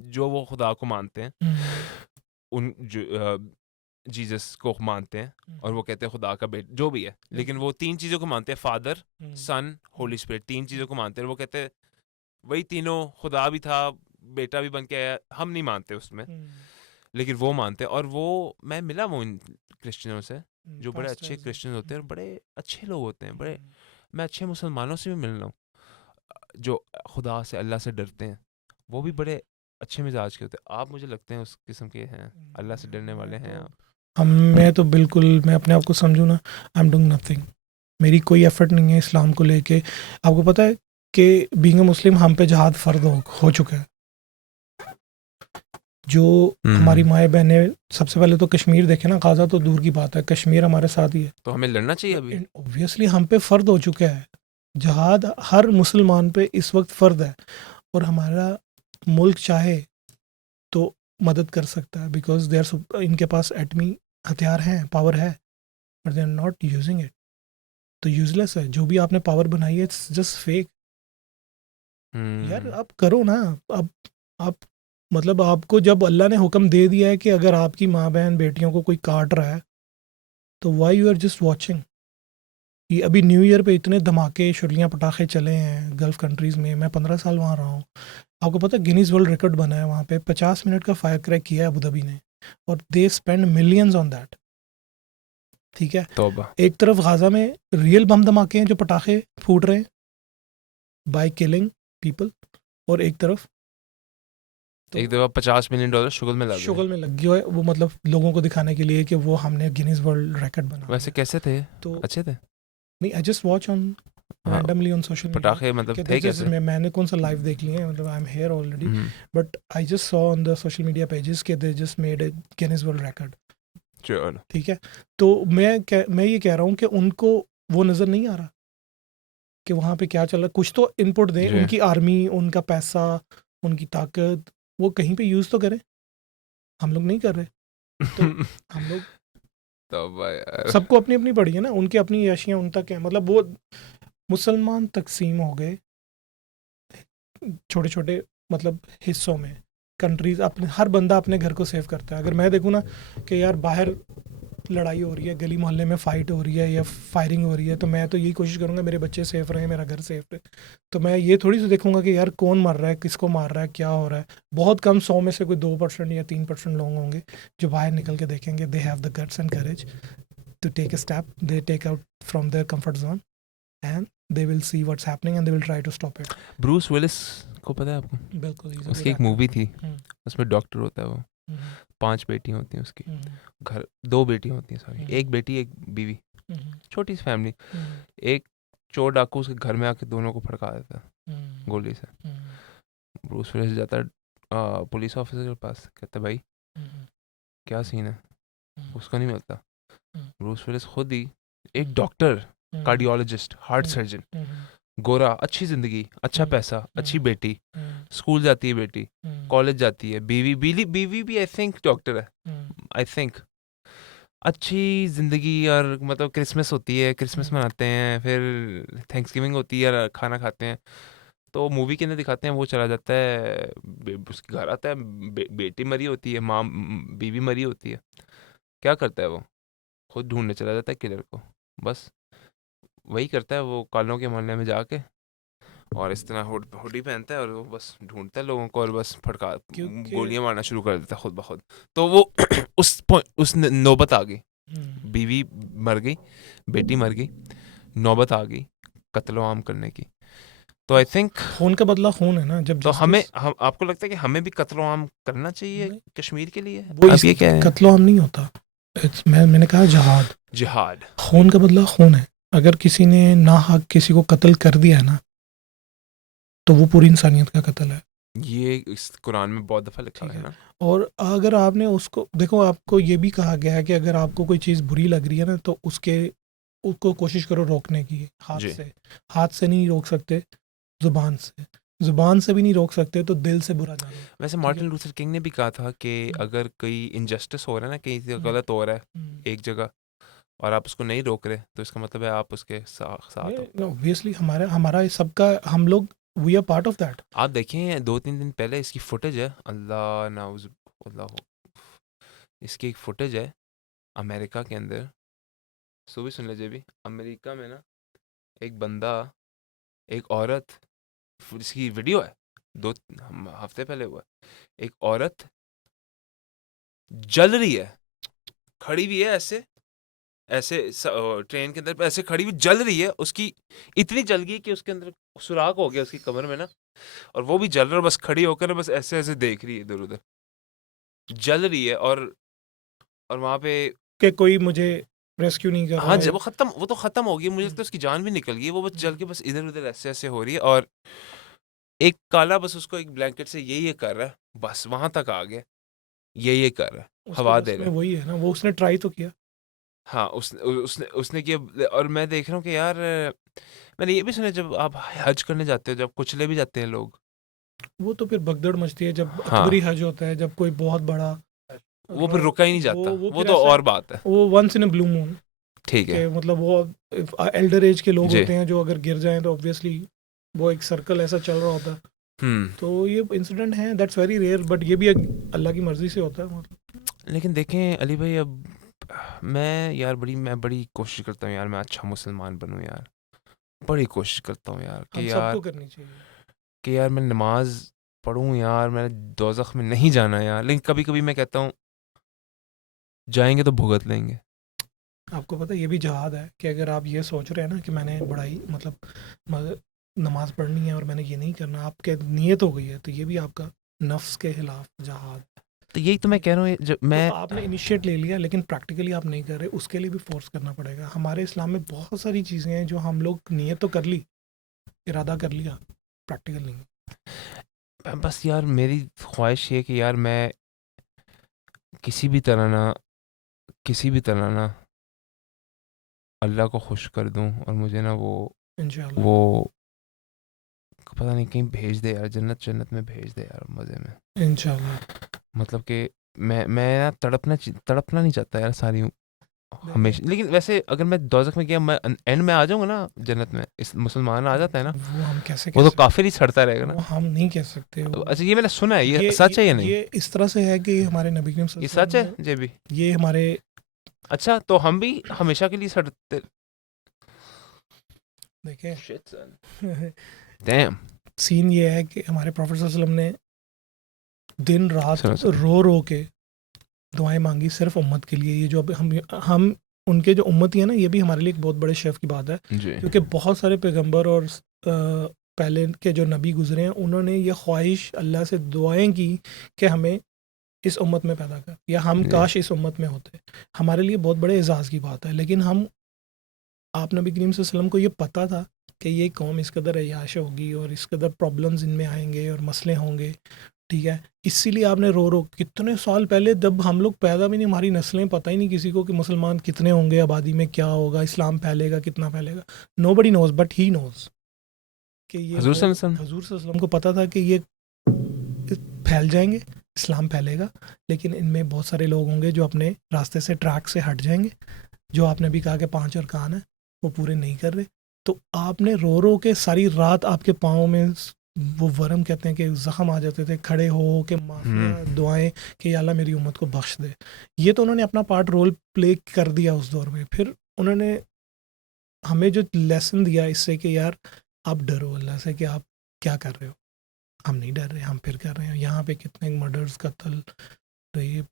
जो वो खुदा को मानते हैं, उन जो जीसस को मानते हैं, और वो कहते हैं खुदा का बेटा जो भी है, लेकिन वो तीन चीज़ों को मानते हैं, फादर, सन, होली स्पिरिट, तीन चीज़ों को मानते हैं। वो कहते हैं वही तीनों, खुदा भी था, बेटा भी बन के आया, हम नहीं मानते उसमें, लेकिन वो मानते हैं। और वो मैं मिला वो इन क्रिश्चियनों से जो बड़े अच्छे क्रिश्चियन होते हैं और बड़े अच्छे लोग होते हैं, बड़े, मैं अच्छे मुसलमानों से भी मिल रहा हूँ जो खुदा से, अल्लाह से डरते हैं, वो भी बड़े अच्छे मिजाज के होते हैं। आप मुझे लगते हैं उस किस्म के हैं, अल्लाह से डरने वाले हैं आप। मैं तो बिल्कुल, मैं अपने आप को समझूँ ना, आई एम डूइंग नथिंग, मेरी कोई एफर्ट नहीं है इस्लाम को लेके। आपको पता है कि बीइंग अ मुस्लिम हम पे जहाद फ़र्द हो चुका है। जो हमारी माएँ बहनें, सबसे पहले तो कश्मीर देखे ना, गाज़ा तो दूर की बात है, कश्मीर हमारे साथ ही है, तो हमें लड़ना चाहिए अभी। ऑब्वियसली हम पे फ़र्द हो चुका है, जहाद हर मुसलमान पे इस वक्त फ़र्द है, और हमारा मुल्क चाहे तो मदद कर सकता है, बिकॉज दे आर, इनके पास एटमी हथियार हैं, पावर है, but they are not using it. तो यूजलेस है, जो भी आपने पावर बनाई है, इट्स जस्ट फेक। यार आप करो ना। अब आप, मतलब आपको जब अल्लाह ने हुक्म दे दिया है कि अगर आपकी माँ बहन बेटियों को कोई काट रहा है, तो why you are just watching. ये अभी न्यू ईयर पे इतने धमाके, शुलियाँ, पटाखे चले हैं गल्फ़ कंट्रीज़ में। मैं 15 साल वहाँ रहा हूँ। आपको पता है गिनीज वर्ल्ड रिकॉर्ड बना है वहाँ पे, 50 मिनट का फायर क्रैक किया है अबू धाबी ने, और they spend millions on that. ठीक है, तौबा। एक तरफ गाज़ा में रियल बम धमाके हैं जो पटाखे फूट रहे हैं बाय किलिंग पीपल, और एक तरफ तो एक दफा $50 मिलियन शुगल में लग गए। शुगल में लग गया है वो, मतलब लोगों को दिखाने के लिए कि वो हमने गिनीज वर्ल्ड रिकॉर्ड बना वैसे दिया। कैसे थे? तो अच्छे थे? नहीं, आई जस्ट वॉच ऑन हाँ, रैंडमली ऑन सोशल मीडिया। पटाखे मतलब थे कैसे? मैंने कौन सा लाइव देख लिए हैं, मतलब I am here already, but I just saw on the social media pages के they just made a Guinness world record. चलो। ठीक है, तो मैं ये कह रहा हूँ कि उनको वो नज़र नहीं आ रहा कि वहाँ पे क्या चल रहा है। कुछ तो इनपुट दें, जी। उनकी आर्मी, उनका पैसा, उनकी ताकत, वो कहीं पे यूज़ तो करें। हम लोग नहीं कर रहे, तो हम लोग, तौबा यार। सबको अपनी अपनी पड़ी है ना, उनकी अपनी याशियाँ उन तक हैं। मतलब वो मुसलमान तकसीम हो गए छोटे छोटे, मतलब हिस्सों में, कंट्रीज, अपने हर बंदा अपने घर को सेव करता है। अगर मैं देखूँ ना कि यार बाहर लड़ाई हो रही है, गली मोहल्ले में फाइट हो रही है या फायरिंग हो रही है, तो मैं तो यही कोशिश करूंगा मेरे बच्चे सेफ रहें, मेरा घर सेफ रहे। तो मैं ये थोड़ी सी देखूंगा कि यार कौन मर रहा है, किसको मार रहा है, क्या हो रहा है। बहुत कम 100 में से कोई 2% या 3% लोग होंगे जो बाहर निकल के देखेंगे, they have the guts and courage to take a step, they take out from their comfort zone and they will see what's happening and they will try to stop it. Bruce Willis को पता है आपको? बिल्कुल, he's a उसकी good एक actor. Movie थी, हम्म, उसमें doctor होता है वो, हम्म, 5 बेटियां होती हैं उसकी, हम्म, घर 2 बेटियां होती हैं, सॉरी, हम्म, एक बेटी एक बीवी, हम्म, छोटी सी फैमिली। हम्म, एक चोर डाकू उसके घर में आके दोनों को फड़का देता है हम्म, गोली से। हम्म, ब्रूस विलिस जाता है पुलिस ऑफिसर के पास, कहता है भाई हम्म, क्या सीन है, हम्म, उसको नहीं मिलता। हम्म, ब्रूस विलिस खुद ही एक हम्म, डॉक्टर, हम्म, कार्डियोलॉजिस्ट, हार्ट हम्म, सर्जन, हम्म, गोरा, अच्छी जिंदगी, अच्छा हम्म, पैसा, अच्छी बेटी, हम्म, स्कूल जाती है बेटी, हम्म, कॉलेज जाती है, बीवी भी आई थिंक डॉक्टर है, हम्म, आई थिंक। अच्छी ज़िंदगी, और मतलब क्रिसमस होती है, क्रिसमस हम्म, मनाते हैं, फिर थैंक्सगिविंग होती है, और खाना खाते हैं। तो मूवी के अंदर दिखाते हैं वो चला जाता है, उसके घर आता है, बेटी मरी होती है, बीवी मरी होती है। क्या करता है वो? खुद ढूंढने चला जाता है किलर को। बस वही करता है वो, कालों के मोहल्ले में जाके, और इस तरह हुडी पहनता है, और वो बस ढूंढता है लोगों को, और बस फटका क्योंकि गोलियां मारना शुरू कर देता है खुद ब खुद। तो वो उस नौबत आ गई, हम्म, बीवी मर गई, बेटी मर गई, नौबत आ गई कत्लो आम करने की। तो आई थिंक, खून का बदला खून है ना, जब तो हमें जस्टिस आपको लगता है कि हमें भी कत्लो आम करना चाहिए नहीं, कश्मीर के लिए? वो अब इस ये क्या है? कत्लो आम नहीं होता। मैंने कहा जहाद, जिहाद। खून का बदला खून है। अगर किसी ने ना हक किसी को कत्ल कर दिया है ना, तो वो पूरी इंसानियत का कत्ल है। ये इस कुरान में बहुत दफ़ा लिखा ठीक है है। ना। और अगर आपने उसको देखो, आपको ये भी कहा गया है कि अगर आपको कोई चीज़ बुरी लग रही है ना, तो उसको कोशिश करो रोकने की, जी। हाथ से नहीं रोक सकते, जुबान से भी नहीं रोक सकते, तो दिल से बुरा जानो। वैसे ठीक है। मार्टिन लूथर किंग ने भी कहा था कि हम्म, अगर कोई इनजस्टिस हो रहा है ना, कहीं से हम्म, गलत हो रहा है हम्म। एक जगह, और आप उसको नहीं रोक रहे, तो इसका मतलब है आप उसके साथ हो। ऑब्वियसली हमारा हमारा इस सबका, हम लोग we are part of that. आप देखें 2-3 दिन पहले इसकी फुटेज है, अल्लाह नाउज़, अल्लाह, इसकी एक फुटेज है अमेरिका के अंदर। सो भी सुन लीजिए भी, अमेरिका में ना एक बंदा, एक औरत, जिसकी वीडियो है 2 हफ्ते पहले हुआ है, एक औरत जल रही है, खड़ी हुई है ऐसे, ऐसे ट्रेन के अंदर ऐसे खड़ी हुई जल रही है, उसकी इतनी जल गई कि उसके अंदर सुराख हो गया उसकी कमर में ना, और वो भी जल रहा है, बस खड़ी होकर बस ऐसे ऐसे देख रही है इधर उधर, जल रही है। और वहाँ पे, कि कोई मुझे रेस्क्यू नहीं कर रहा हाँ, है। वो तो खत्म हो गई, मुझे लगता है उसकी जान भी निकल गई, वो बस जल के बस इधर उधर ऐसे ऐसे हो रही है, और एक काला बस उसको एक ब्लैंकेट से ये कर रहा है, बस वहां तक आ गया, ये कर रहा है, उसके हवा बस दे में रहा है। वही है ना, वो उसने ट्राई तो किया। हाँ, उसने किया। और मैं देख रहा हूँ कि यार, मैंने ये भी सुना, जब आप हज करने जाते हो, जब कुचले भी जाते हैं लोग, वो तो फिर भगदड़ मचती है जब हाँ, अकबरी हज होता है, जब कोई बहुत बड़ा वो फिर रुका ही नहीं जाता, वो वो फिर तो ऐसा है, और बात है। वो once in a blue moon ठीक है। के, मतलब वो एल्डर एज के लोग जी। होते हैं जो अगर गिर जाएं तो ऑब्वियसली वो एक सर्कल ऐसा चल रहा होता है। हम्म। तो ये इंसिडेंट है, दैट्स वेरी रेयर, बट ये भी अल्लाह की मर्जी से होता है, मतलब। लेकिन देखें अली भाई, अब मैं बड़ी कोशिश करता हूँ यार, मैं अच्छा मुसलमान बनूँ यार, बड़ी कोशिश करता हूँ यार, हम सबको करनी चाहिए। कि यार मैं नमाज पढ़ूँ यार, मैंने दोज़ख में नहीं जाना यार, लेकिन कभी कभी मैं कहता हूँ जाएंगे तो भुगत लेंगे। आपको पता है ये भी जहाद है कि अगर आप ये सोच रहे हैं ना कि मैंने बड़ाई मतलब नमाज पढ़नी है और मैंने ये नहीं करना, आपके नियत हो गई है, तो ये भी आपका नफ्स के खिलाफ जहाद है। तो यही तो मैं कह रहा हूँ, जब तो मैं, आपने इनिशिएट ले लिया, लेकिन प्रैक्टिकली आप नहीं कर रहे, उसके लिए भी फोर्स करना पड़ेगा। हमारे इस्लाम में बहुत सारी चीज़ें हैं जो हम लोग नियत तो कर ली, इरादा कर लिया, प्रैक्टिकल नहीं। बस यार मेरी ख्वाहिश ये है कि यार मैं किसी भी तरह ना, किसी भी तरह ना अल्लाह को खुश कर दूं, और मुझे ना इंशाल्लाह। वो पता नहीं कहीं भेज दे यार, जन्नत जन्नत में भेज दे यार, मज़े में। इंशाल्लाह। मतलब कि मैं ना तड़पना नहीं चाहता यार सारी हमेशा। लेकिन वैसे अगर मैं दोज़ख में गया, मैं एंड में आ जाऊंगा ना जन्नत में, इस मुसलमान आ जाता है ना, वो हम कैसे वो तो कैसे काफिर ही सड़ता रहेगा वो ना। हम नहीं कह सकते। अच्छा, ये मैंने सुना है, ये ये सच है या नहीं? ये इस तरह से है कि हमारे नबी करीम ये सल्लल्लाहु सच अलैहि है वसल्लम जे भी? ने ये हमारे अच्छा, तो हम भी हमेशा के लिए सड़ते। देखें Shit, son. Damn. सीन ये है कि हमारे प्रॉफेट सल्लल्लाहु अलैहि वसल्लम ने दिन रात सर रो रो के दुआएं मांगी सिर्फ उम्मत के लिए। ये जो अब हम उनके जो उम्मती है ना, ये भी हमारे लिए एक बहुत बड़े शेफ की बात है, जी क्योंकि बहुत सारे पैगंबर और पहले के जो नबी गुजरे हैं, उन्होंने ये ख्वाहिश अल्लाह से दुआएं की कि हमें इस उम्मत में पैदा कर, या हम जी काश इस उम्मत में होते। हमारे लिए बहुत बड़े एजाज़ की बात है। लेकिन हम आप नबी करीम सल्लल्लाहु अलैहि वसल्लम को ये पता था कि ये कौम इस कदर अयाश होगी और इस कदर प्रॉब्लम्स इनमें आएंगे और मसले होंगे, ठीक है। इसीलिए आपने रो रो कितने साल पहले, जब हम लोग पैदा भी नहीं, हमारी नस्लें, पता ही नहीं किसी को कि मुसलमान कितने होंगे, आबादी में क्या होगा, इस्लाम फैलेगा कितना फैलेगा, nobody knows but he knows कि ये हजूर हो। सल्लल्लाहु हजूर सल्लल्लाहु अलैहि वसल्लम को पता था कि ये फैल जाएंगे, इस्लाम फैलेगा, लेकिन इनमें बहुत सारे लोग होंगे जो अपने रास्ते से, ट्रैक से हट जाएंगे। जो आपने भी कहा कि 5 अरकान है वो पूरे नहीं कर रहे, तो आपने रो रो के सारी रात आपके पाँव में वो वरम कहते हैं कि ज़ख्म आ जाते थे, खड़े हो के माफिया दुआएं कि या अल्लाह मेरी उम्मत को बख्श दे। ये तो उन्होंने अपना पार्ट रोल प्ले कर दिया उस दौर में। फिर उन्होंने हमें जो लेसन दिया इससे कि यार आप डरो अल्लाह से कि आप क्या कर रहे हो। हम नहीं डर रहे, हम फिर कर रहे हैं। यहाँ पे कितने मर्डर्स, कत्ल, रेप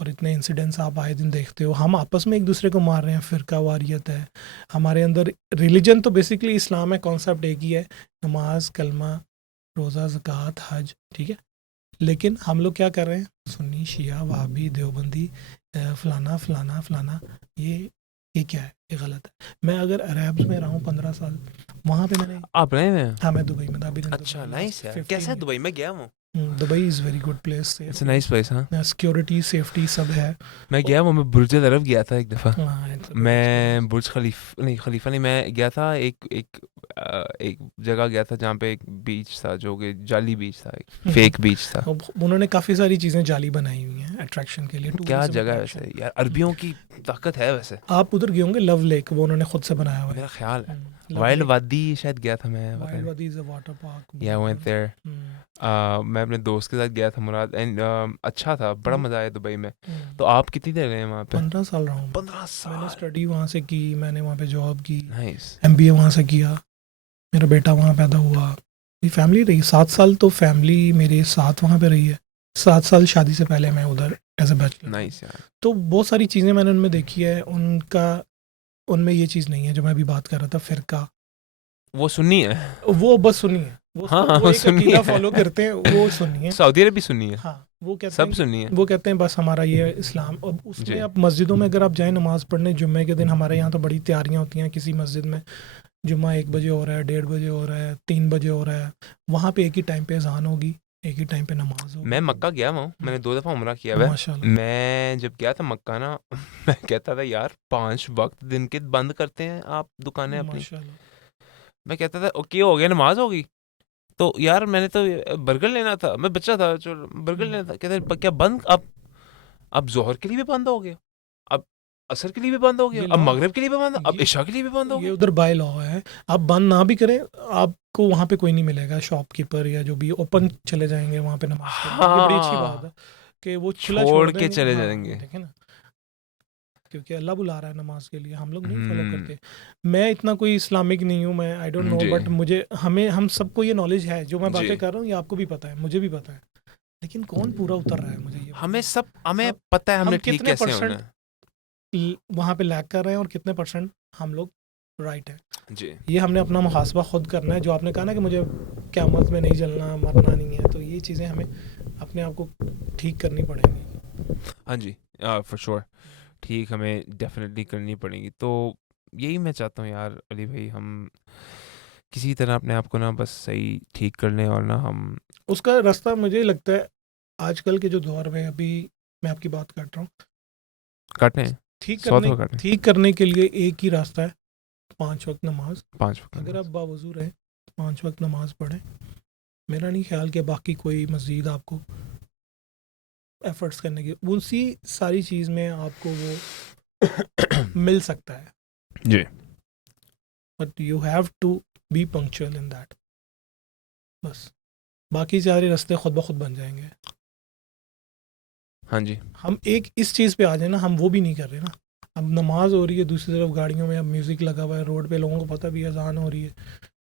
और इतने इंसिडेंट्स आप आए दिन देखते हो। हम आपस में एक दूसरे को मार रहे हैं, फ़िरका वारियत है हमारे अंदर। रिलीजन तो बेसिकली इस्लाम है, कॉन्सेप्ट एक ही है, नमाज, कलमा, रोज़ा, ज़कात, हज, ठीक है। लेकिन हम लोग क्या कर रहे हैं, सुन्नी, शिया, वहाबी, देवबंदी, फ़लाना फ़लाना फ़लाना, ये क्या है, ये गलत है। मैं अगर अरब्स में रहा हूँ 15 साल, वहाँ पे मैंने, आप रहे हैं? हाँ मैं दुबई में था, अभी अच्छा, दुबई नाइस लास्ट यार। 15 कैसा है ईयर। दुबई? मैं गया हूँ। Dubai is very good place, it's a nice place. हाँ, सिक्योरिटी, सेफ्टी सब है। मैं गया हूँ। मैं बुर्ज अल अरब गया था एक दफ़ा। हाँ, इट्स अ गुड एक्सपीरियंस। मैं बुर्ज खलीफा नहीं, मैं गया था एक जगह गया था जहाँ पे एक बीच था जो कि जाली बीच था, एक फेक बीच था। उन्होंने काफ़ी सारी चीज़ें जाली बनाई हुई हैं अट्रैक्शन के लिए, क्या टूरिज्म जगह है अट्रैक्शन। वैसे यार, अरबियों की ताकत है वैसे, आप उधर गए होंगे, लव लेक, वो उन्होंने खुद से बनाया हुआ है। मेरा ख्याल है। लव वाइल्ड लेक, वादी शायद गया था मैं, पता वाइल्ड नहीं। वादी इज़ अ वाटर पार्क, या बहुत वेंट देयर। बड़ा। मैं अपने दोस्त के साथ गया था, मुराद, एंड अच्छा था, बड़ा मज़ा आया दुबई में। तो आप कितनी देर गए वहाँ पे? 15 साल रहा हूँ मैं। 15 मैंने साल स्टडी वहाँ से की, मैंने वहाँ पे जॉब की, नाइस। MBA वहाँ से किया, मेरा बेटा वहाँ पैदा हुआ, मेरी फैमिली रही 7 साल, तो फैमिली मेरे साथ वहाँ पे रही है। 7 साल शादी से पहले मैं उधर एज अ बैचलर। नाइस यार। तो बहुत सारी चीज़ें मैंने उनमें देखी है। उनमें ये चीज़ नहीं है जो मैं अभी बात कर रहा था, फ़िरका, वो सुन्नी है। वो बस सुनिए, हाँ हाँ, वो वो एक सुन्नी अकीदा है। फॉलो करते हैं, वो सुनिए। सऊदी अरब भी सुन्नी है। हाँ, वो कहते सब हैं सुन्नी कि, है। वो कहते हैं बस हमारा ये इस्लाम। अब उसमें जी आप मस्जिदों में अगर आप जाएं नमाज़ पढ़ने, जुम्मे के दिन हमारे यहाँ तो बड़ी तैयारियाँ होती हैं। किसी मस्जिद में जुम्मा 1 बजे हो रहा है, 1:30 बजे हो रहा है, 3 बजे हो रहा है, वहाँ पे एक ही टाइम पे अज़ान होगी, एक ही टाइम पे नमाज होगी। मैं मक्का गया हूँ, मैंने 2 दफ़ा उम्रा किया हुआ है। माशाल्लाह। मैं जब गया था मक्का ना, मैं कहता था यार 5 वक्त दिन के बंद करते हैं आप दुकानें अपनी। माशाल्लाह। मैं कहता था ओके हो गया, नमाज होगी। तो यार मैंने तो बर्गर लेना था, मैं बच्चा था, चलो बर्गर लेना था। कहते क्या बंद? अब जोहर के लिए भी बंद हो गया, अब असर के लिए भी बंद हो गया, ये अब लॉ, मगरिब के लिए भी बंद, अब ये इशा के लिए भी बंद हो ये गया। उधर बाय लॉ है। आप बंद ना भी करें, आपको वहाँ पे कोई नहीं मिलेगा, शॉपकीपर या जो भी, ओपन चले जाएंगे वहाँ पे नमाज के लिए। ये बड़ी अच्छी बात है हाँ, कि वो खुला छोड़ छोड़ के देंगे। चले हाँ, जाएंगे। देखें ना, क्योंकि अल्लाह बुला रहा है नमाज के लिए, हम लोग नहीं फॉलो हम्म। करते। मैं इतना कोई इस्लामिक नहीं हूँ, मैं आई डोंट नो, जी बट हम सबको ये नॉलेज है। जो मैं जी, बातें कर रहा हूँ ये आपको भी पता है, मुझे भी पता है। लेकिन कौन पूरा उतर रहा है, मुझे ये बताएं। हमें हम पता है हमने हम ठीक कितने कैसे होना परसेंट है। वहाँ पे लैग कर रहे हैं और कितने परसेंट हम लोग राइट है। जी ये हमने अपना मुहासबा खुद करना है। जो आपने कहा ना कि मुझे क़यामत में नहीं जलना, मरना नहीं है, तो ये चीज़ें हमें अपने आप को ठीक करनी पड़ेंगी। हाँ जी, फॉर श्योर, ठीक, हमें डेफिनेटली करनी पड़ेगी। तो यही मैं चाहता हूँ यार अली भाई, हम किसी तरह अपने आप को ना बस सही ठीक कर लें, और ना हम उसका रास्ता मुझे लगता है आजकल के जो दौर में, अभी मैं आपकी बात कर रहा हूँ, काटें, ठीक 100 करने दफ़ा काटें, ठीक करने के लिए एक ही रास्ता है, 5 वक्त नमाज। 5 वक्त अगर आप नमाज। बावजू रहें, 5 वक्त नमाज पढ़ें, मेरा नहीं ख्याल कि बाकी कोई मज़ीद आपको एफर्ट्स करने की, उसी सारी चीज़ में आपको वो मिल सकता है। जी but you have to be punctual in that, बस। बाकी सारे रास्ते खुद ब खुद बन जाएंगे। हाँ जी, हम एक इस चीज़ पे आ जाए ना, हम वो भी नहीं कर रहे ना। अब नमाज हो रही है, दूसरी तरफ गाड़ियों में अब म्यूज़िक लगा हुआ है, रोड पे लोगों को पता भी है अजान हो रही है।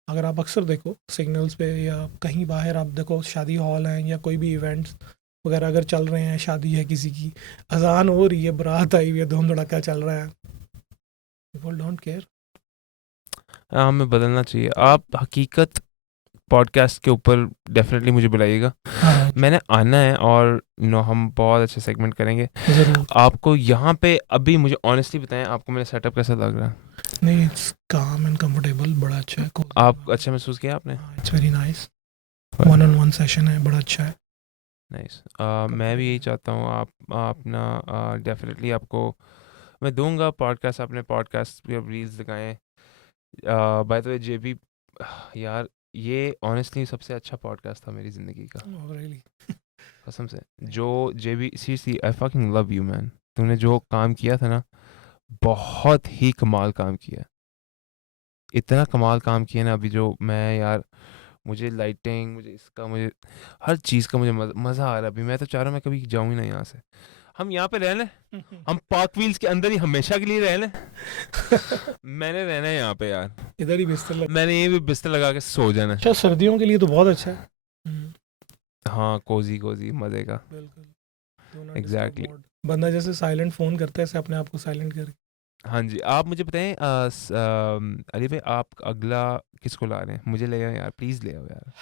अगर आप अक्सर देखो सिग्नल्स पे या कहीं बाहर आप देखो शादी हॉल हैं या कोई भी इवेंट्स वगैरह अगर चल रहे हैं, शादी है किसी की, अजान हो रही है, बारात आई हुई है, धूम धड़ाका चल रहा है, पीपल डोंट केयर। हमें बदलना चाहिए। आप हकीकत पॉडकास्ट के ऊपर डेफिनेटली मुझे बुलाइएगा, हाँ मैंने आना है, और हम बहुत अच्छे सेगमेंट करेंगे ज़रूर। आपको यहाँ पे। अभी मुझे ऑनेस्टली बताएं, आपको मेरा सेटअप कैसा लग रहा है? नहीं, इट्स काम एंड कंफर्टेबल, बड़ा अच्छा है। आप अच्छा महसूस किया आपने? It's very nice, 1-on-1 session है, बड़ा अच्छा है। नाइस। मैं भी यही चाहता हूँ। आप ना डेफिनेटली आपको मैं दूंगा पॉडकास्ट, अपने पॉडकास्ट पे रील्स दिखाएं। बाय द वे जेबी, यार ये ऑनेस्टली सबसे अच्छा पॉडकास्ट था मेरी ज़िंदगी का, Oh, really? कसम से। जो जेबी, seriously I fucking love you man. तूने जो काम किया था ना, बहुत ही कमाल काम किया, इतना कमाल काम किया ना। अभी जो मैं यार, मुझे लाइटिंग, मुझे इसका, मुझे हर चीज़ का मुझे मज़ा आ रहा है। अभी मैं तो चाह रहा हूँ मैं कभी जाऊँ ही ना यहाँ से, हम यहाँ पे रह लें, हम पार्क व्हील्स के अंदर ही हमेशा के लिए रह लें। मैंने रहना है यहाँ पे यार, इधर ही बिस्तर लगा। मैंने ये भी बिस्तर लगा के सो जाना है। अच्छा, सर्दियों के लिए तो बहुत अच्छा है। हाँ, कोजी कोजी मज़े का। बिल्कुल। एग्जैक्टली। बंदा जैसे साइलेंट फोन करता है, ऐसे अपने आप को साइलेंट करके। हाँ जी, आप मुझे बताएं अली भाई, आप अगला किसको ला रहे हैं? मुझे ले आओ यार, प्लीज़ ले आओ यार,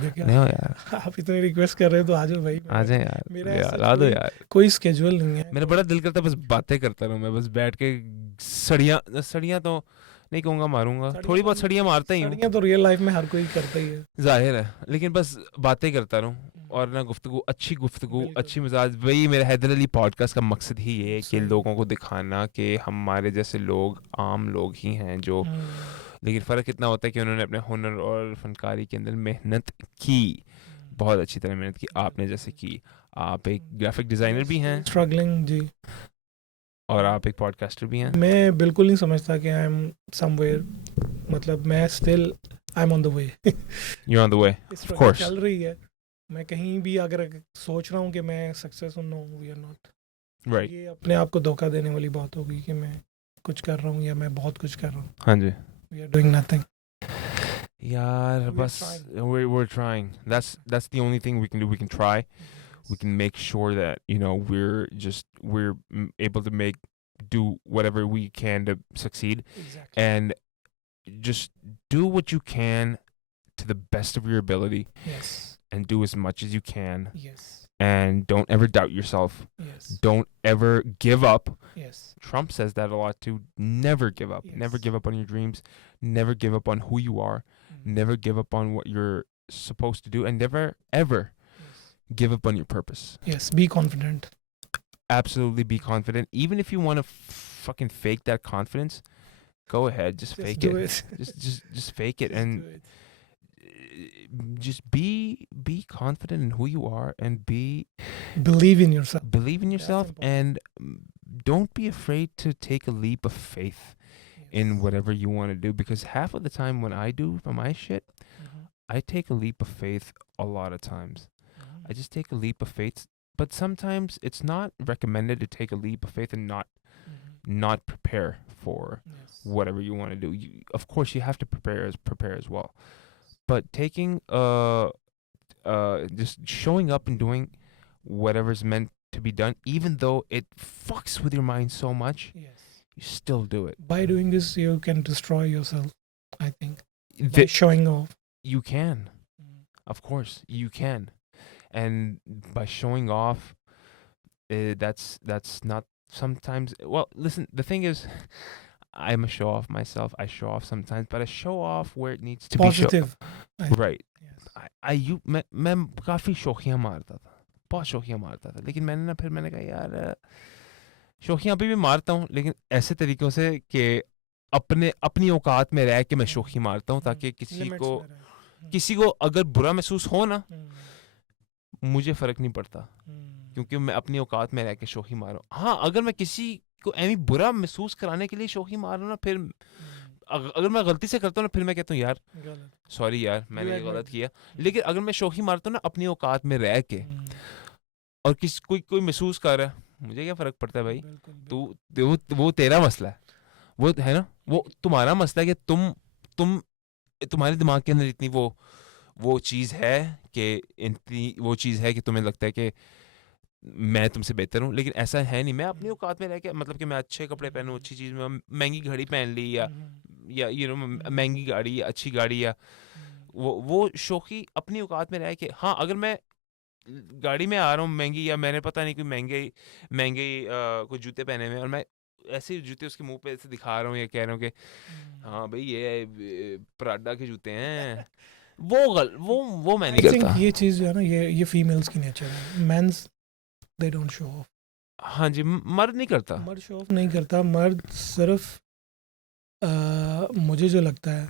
देखिए, ले आओ यार, आप इतने रिक्वेस्ट कर रहे हो तो आ जाओ भाई। आ जाए यार, मेरा ले ऐसा ला दो कोई यार। कोई स्केड्यूल नहीं है। मेरा बड़ा दिल करता है बस बातें करता रहूँ मैं, बस बैठ के सड़ियाँ सड़ियाँ तो नहीं कहूँगा मारूंगा, थोड़ी बहुत सड़ियाँ मारता ही हूँ, सड़ियाँ तो रियल लाइफ में हर कोई करता ही है। जाहिर है, लेकिन बस बातें करता रहूँ और ना गुफ्तगू, अच्छी गुफ्तगू, बिल्कुल। अच्छी मिजाज। वही मेरा हैदर अली पॉडकास्ट का मकसद ही ये है कि सही। लोगों को दिखाना कि हमारे जैसे लोग आम लोग ही हैं जो, लेकिन फ़र्क इतना होता है कि उन्होंने अपने हुनर और फनकारी के अंदर मेहनत की, बहुत अच्छी तरह मेहनत की, आपने जैसे की। आप एक ग्राफिक डिज़ाइनर भी हैं स्ट्रगलिंग जी, और आप एक पॉडकास्टर भी हैं। मैं बिल्कुल नहीं समझता कि आई एम समवेयर, मतलब मैं still I am on the way. You're on the way, of course. चल रही है। मैं कहीं भी अगर सोच रहा हूँ कि मैं सक्सेस हूँ, no we are not. Right. ये अपने आप को धोखा देने वाली बात होगी कि मैं कुछ कर रहा हूँ या मैं बहुत कुछ कर रहा हूँ। हाँ जी वी आर डूइंग नथिंग यार, बस we're trying. That's the only thing we can do. We can try. We can make sure that we're able to do whatever we can to succeed, exactly. and just do what you can to the best of your ability, yes and do as much as you can, yes and don't ever doubt yourself. Yes Don't ever give up. Yes Trump says that a lot too. Never give up. Never Yes. give up on your dreams. Never give up on who you are. Never give up on what you're supposed to do, and never ever give up on your purpose. Yes, be confident. Absolutely be confident. Even if you want to fucking fake that confidence, go ahead. Just fake do it. it. Just fake it, Just and do it. just be confident in who you are, and Believe in yourself. believe in yourself, important. and don't be afraid to take a leap of faith in Yes. whatever you want to do, because half of the time when I do for my shit, Mhm. I take a leap of faith a lot of times. Mhm. I just take a leap of faith, but sometimes it's not recommended to take a leap of faith and Mhm. not prepare for Yes. whatever you want to do. Of course you have to prepare as well. But taking just showing up and doing whatever's meant to be done, even though it fucks with your mind so much, Yes. you still do it. By doing this, you can destroy yourself, I think. By showing off. You can. Of course, you can. And by showing off, that's not sometimes. Well, listen, the thing is, I'm a show off myself. I show off sometimes, but I show off where it needs to Positive. be right. Yes. मैं काफ़ी शौकियाँ मारता था, बहुत शौकियाँ मारता था, लेकिन मैंने कहा यार शौकियाँ अभी भी मारता हूँ, लेकिन ऐसे तरीक़ों से कि अपनी औकात में रह के मैं शौकी मारता हूँ, ताकि किसी को अगर बुरा महसूस हो ना, मुझे फ़र्क नहीं पड़ता, क्योंकि मैं अपनी औकात में रह के शौकी मार रहा हूँ। हाँ, अगर मैं किसी को ऐवी बुरा महसूस कराने के लिए शौकी मार रहा हूँ ना, फिर अगर मैं गलती से करता हूँ ना, फिर मैं कहता हूँ यार सॉरी यार, मैंने ये गलत किया। लेकिन अगर मैं शौकी मारता हूँ ना अपनी औकात में रह के, और कोई महसूस कर रहा है, मुझे क्या फ़र्क पड़ता है भाई, बिल्कुल वो तेरा मसला है, वो है ना, वो तुम्हारा मसला है कि तुम तुम्हारे दिमाग के अंदर इतनी वो चीज़ है कि इतनी वो चीज़ है कि तुम्हें लगता है कि मैं तुमसे बेहतर हूँ, लेकिन ऐसा है नहीं। मैं अपनी औकात में रह के, मतलब कि मैं अच्छे कपड़े पहनूँ, अच्छी चीज़ में, महंगी घड़ी पहन ली, या महंगी गाड़ी या अच्छी गाड़ी, या वो शौकी अपनी औकात में रह के। हाँ, अगर मैं गाड़ी में आ रहा हूँ महंगी, या मैंने पता नहीं कोई महंगे महंगे कुछ जूते पहने हुए हैं, और मैं ऐसे जूते उसके मुंह पे ऐसे दिखा रहा हूँ या कह रहा हूँ कि हाँ भाई ये प्राडा के जूते हैं, वो मैं नहीं आई थिंक करता। ये चीज़ जो है ना, ये फीमेल्स की नेचर है। Mens they don't show off. हाँ जी, मर्द नहीं करता। मर्द शो ऑफ नहीं करता, मर्द सिर्फ मुझे जो लगता है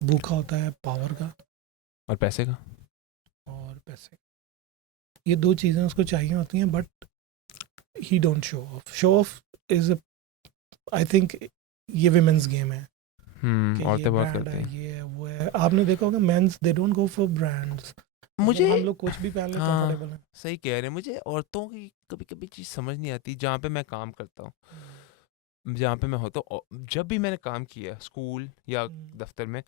भूखा होता है पावर का और पैसे का। और पैसे। ये दो चीज़ें उसको चाहिए होती हैं, but he don't show of. Show off is I think ये विमेंस गेम है कि ये औरतें बहुत ब्रांड करती है, हैं। ये है, वो है। आपने देखा होगा mens they don't go for brands. मतलब मुझे हम लोग कुछ भी पहन ले कंफर्टेबल हाँ है। सही कह रहे हैं, मुझे औरतों की कभी कभी चीज़ समझ नहीं आती। जहाँ पे मैं काम करता हूँ, जहाँ पे मैं होता हूँ, जब भी मैंने काम किया स्कूल या दफ्तर में,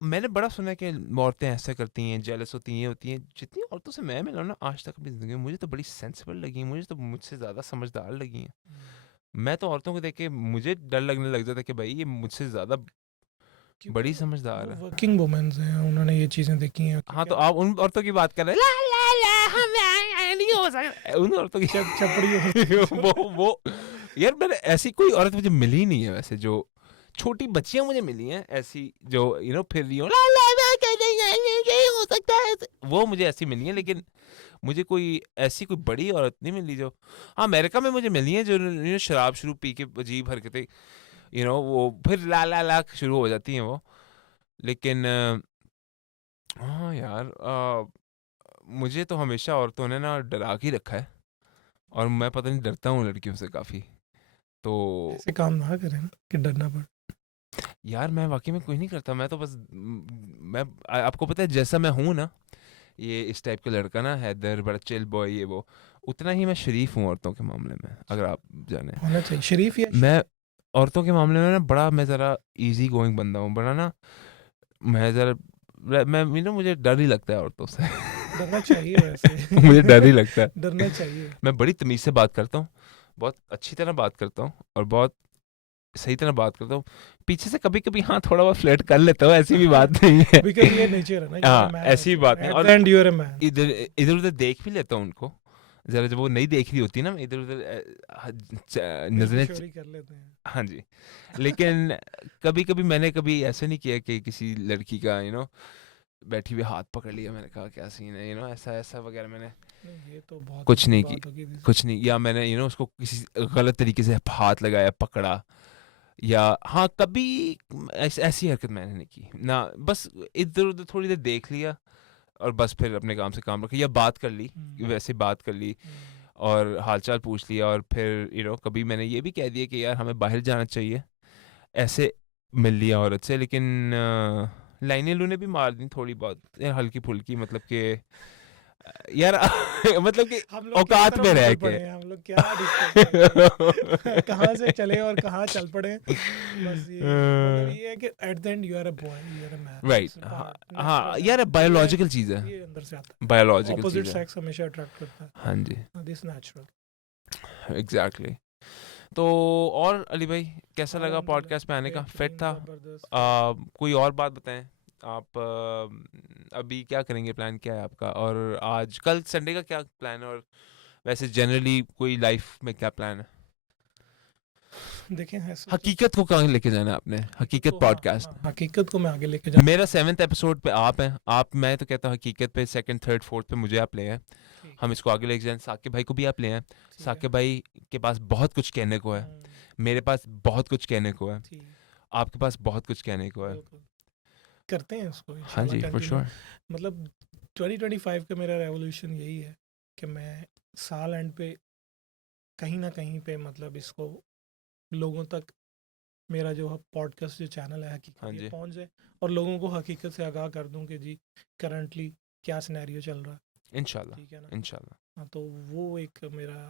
मैंने बड़ा सुना है कि औरतें ऐसा करती हैं, जेलस होती हैं, होती हैं। जितनी औरतों से मैं मिला हूं ना आज तक अपनी ज़िंदगी में, मुझे तो बड़ी सेंसिबल लगी, मुझे तो मुझसे ज़्यादा समझदार लगी हैं। मैं तो औरतों को देख के मुझे डर लगने लग जाता है कि भाई ये मुझसे ज़्यादा क्योंकि बड़ी वो समझदार है। वर्किंग वुमेन्स हैं, उन्होंने ये चीज़ें देखी हैं कि हाँ, तो क्या आप उन औरतों की बात कर रहे हैं, ला ला ला हम नहीं हो सकता उन औरतों की। चपड़ी होती है जो। वो यार, मैंने ऐसी कोई औरत मुझे मिली नहीं है वैसे। जो छोटी बच्चियां मुझे मिली हैं ऐसी, जो फिर रही हो, ला ला ला नहीं हो सकता है, वो मुझे ऐसी मिली है। लेकिन मुझे कोई ऐसी कोई बड़ी औरत नहीं मिली। जो हाँ, अमेरिका में मुझे मिली है, जो शराब शुरू पी के अजीब हरकतें, वो फिर ला ला ला शुरू हो जाती हैं वो। लेकिन हाँ यार, मुझे तो हमेशा औरतों ने ना डरा के ही रखा है, और मैं पता नहीं डरता हूँ लड़कियों से काफ़ी। तो ऐसे काम ना करें ना कि डरना पड़े। यार, मैं वाकई में कुछ नहीं करता। मैं तो बस मैं आपको पता है जैसा मैं हूँ ना, ये इस टाइप का लड़का ना, हैदर बड़ा चिल बॉय, ये वो, उतना ही मैं शरीफ हूँ औरतों के मामले में, अगर आप जाने। होना चाहिए शरीफ या मैं औरतों के मामले में ना बड़ा, मैं ज़रा इजी गोइंग बंदा हूँ, बड़ा ना। मैं ज़रा मैं मुझे डर ही लगता है औरतों से। डरना चाहिए वैसे। मुझे डर ही लगता है। डरना चाहिए। मैं बड़ी तमीज़ से बात करता हूँ, बहुत अच्छी तरह बात करता हूँ, और बहुत सही तरह बात करता हूँ। पीछे से कभी-कभी हाँ, थोड़ा बहुत फ्लर्ट कर लेता हूँ, ऐसी भी बात नहीं है। बिकॉज ये नेचर है ना, यू आर अ हाँ, मैन ऐसी ऑल्सो, बात नहीं। एट द और end you are a man. इधर-उधर देख भी लेता हूँ उनको। ज़रा जब वो नहीं देख रही होती ना, मैं इधर-उधर नज़रें चोरी कर लेते हैं। हाँ जी। लेकिन कभी-कभी मैंने कभी ऐसा नहीं किया कि किसी लड़की का बैठी हुई हाथ पकड़ लिया, मैंने कहा क्या सीन है, ऐसा-ऐसा वगैरह मैंने नहीं, ये तो बहुत कुछ बड़ी नहीं की, बात होगी थी। कुछ नहीं। या मैंने उसको किसी गलत तरीके से हाथ लगाया, पकड़ा, या हाँ, कभी ऐसी हरकत मैंने नहीं की ना। बस इधर उधर थोड़ी देर देख लिया, और बस फिर अपने काम से काम रखा, या बात कर ली, वैसे बात कर ली, और हालचाल पूछ लिया। और फिर कभी मैंने ये भी कह दिया कि यार हमें बाहर जाना चाहिए, ऐसे मिल लिया औरत से। लेकिन लाइनें लूने भी मार दी थोड़ी बहुत, हल्की फुल्की, मतलब कि यार मतलब कि हम लोग किस औकात तरफ में रह निकल के। पड़े हैं, हम लोग क्या डिस्कस कर रहे हैं। कहाँ से चले और कहाँ चल पड़े। बस ये मतलब ये है कि at the end you are a boy, you are a man, right. It's a हाँ पार्ट, हाँ नेचुरल है। यार, ये है, बायोलॉजिकल चीज़ है। ये अंदर से आता है। बायोलॉजिकल ऑपोजिट चीज़ है। सेक्स हमेशा अट्रैक्ट करता हाँ जी, है, दिस नेचुरल। एग्जैक्टली। तो और अली भाई, कैसा लगा पॉडकास्ट पे अल्हम्दुलिल्लाह आने का? फिट बेहतरीन, था? ज़बरदस्त, बेहतरीन। कोई और बात बताएं आप। अभी क्या करेंगे, प्लान क्या है आपका? और आज कल संडे का क्या प्लान है? और वैसे जनरली कोई लाइफ में क्या प्लान है? देखें ऐसे तो हकीकत को कहाँ लेके जाना है आपने? हकीकत हकीकत को, हाँ पॉडकास्ट। हाँ, हकीकत को मैं आगे लेके जाऊँ। मेरा 7th एपिसोड पे आप हैं। मैं तो कहता हूँ हकीकत पे 2nd 3rd 4th पे मुझे आप ले आए। ठीक हम है, इसको आगे लेके जाएं। साकिब भाई को भी आप ले आए। ठीक है। साकिब भाई के पास बहुत कुछ कहने को है, मेरे पास बहुत कुछ कहने को है, ठीक, आपके पास बहुत कुछ कहने को है। बिल्कुल करते हैं इसको हाँ इंशाल्लाह जी, फॉर कंटिन्यू। श्योर। मतलब 2025 का मेरा रेवोल्यूशन यही है कि मैं साल एंड पे कहीं ना कहीं पे मतलब इसको लोगों तक, मेरा जो पॉडकास्ट जो चैनल है हाँ हकीकत, ये जी, पहुंच जाए और लोगों को हकीकत से आगाह कर दूं कि जी करंटली क्या सिनेरियो चल रहा है। इंशाल्लाह, ठीक है ना। इंशाल्लाह। हाँ, तो वो एक मेरा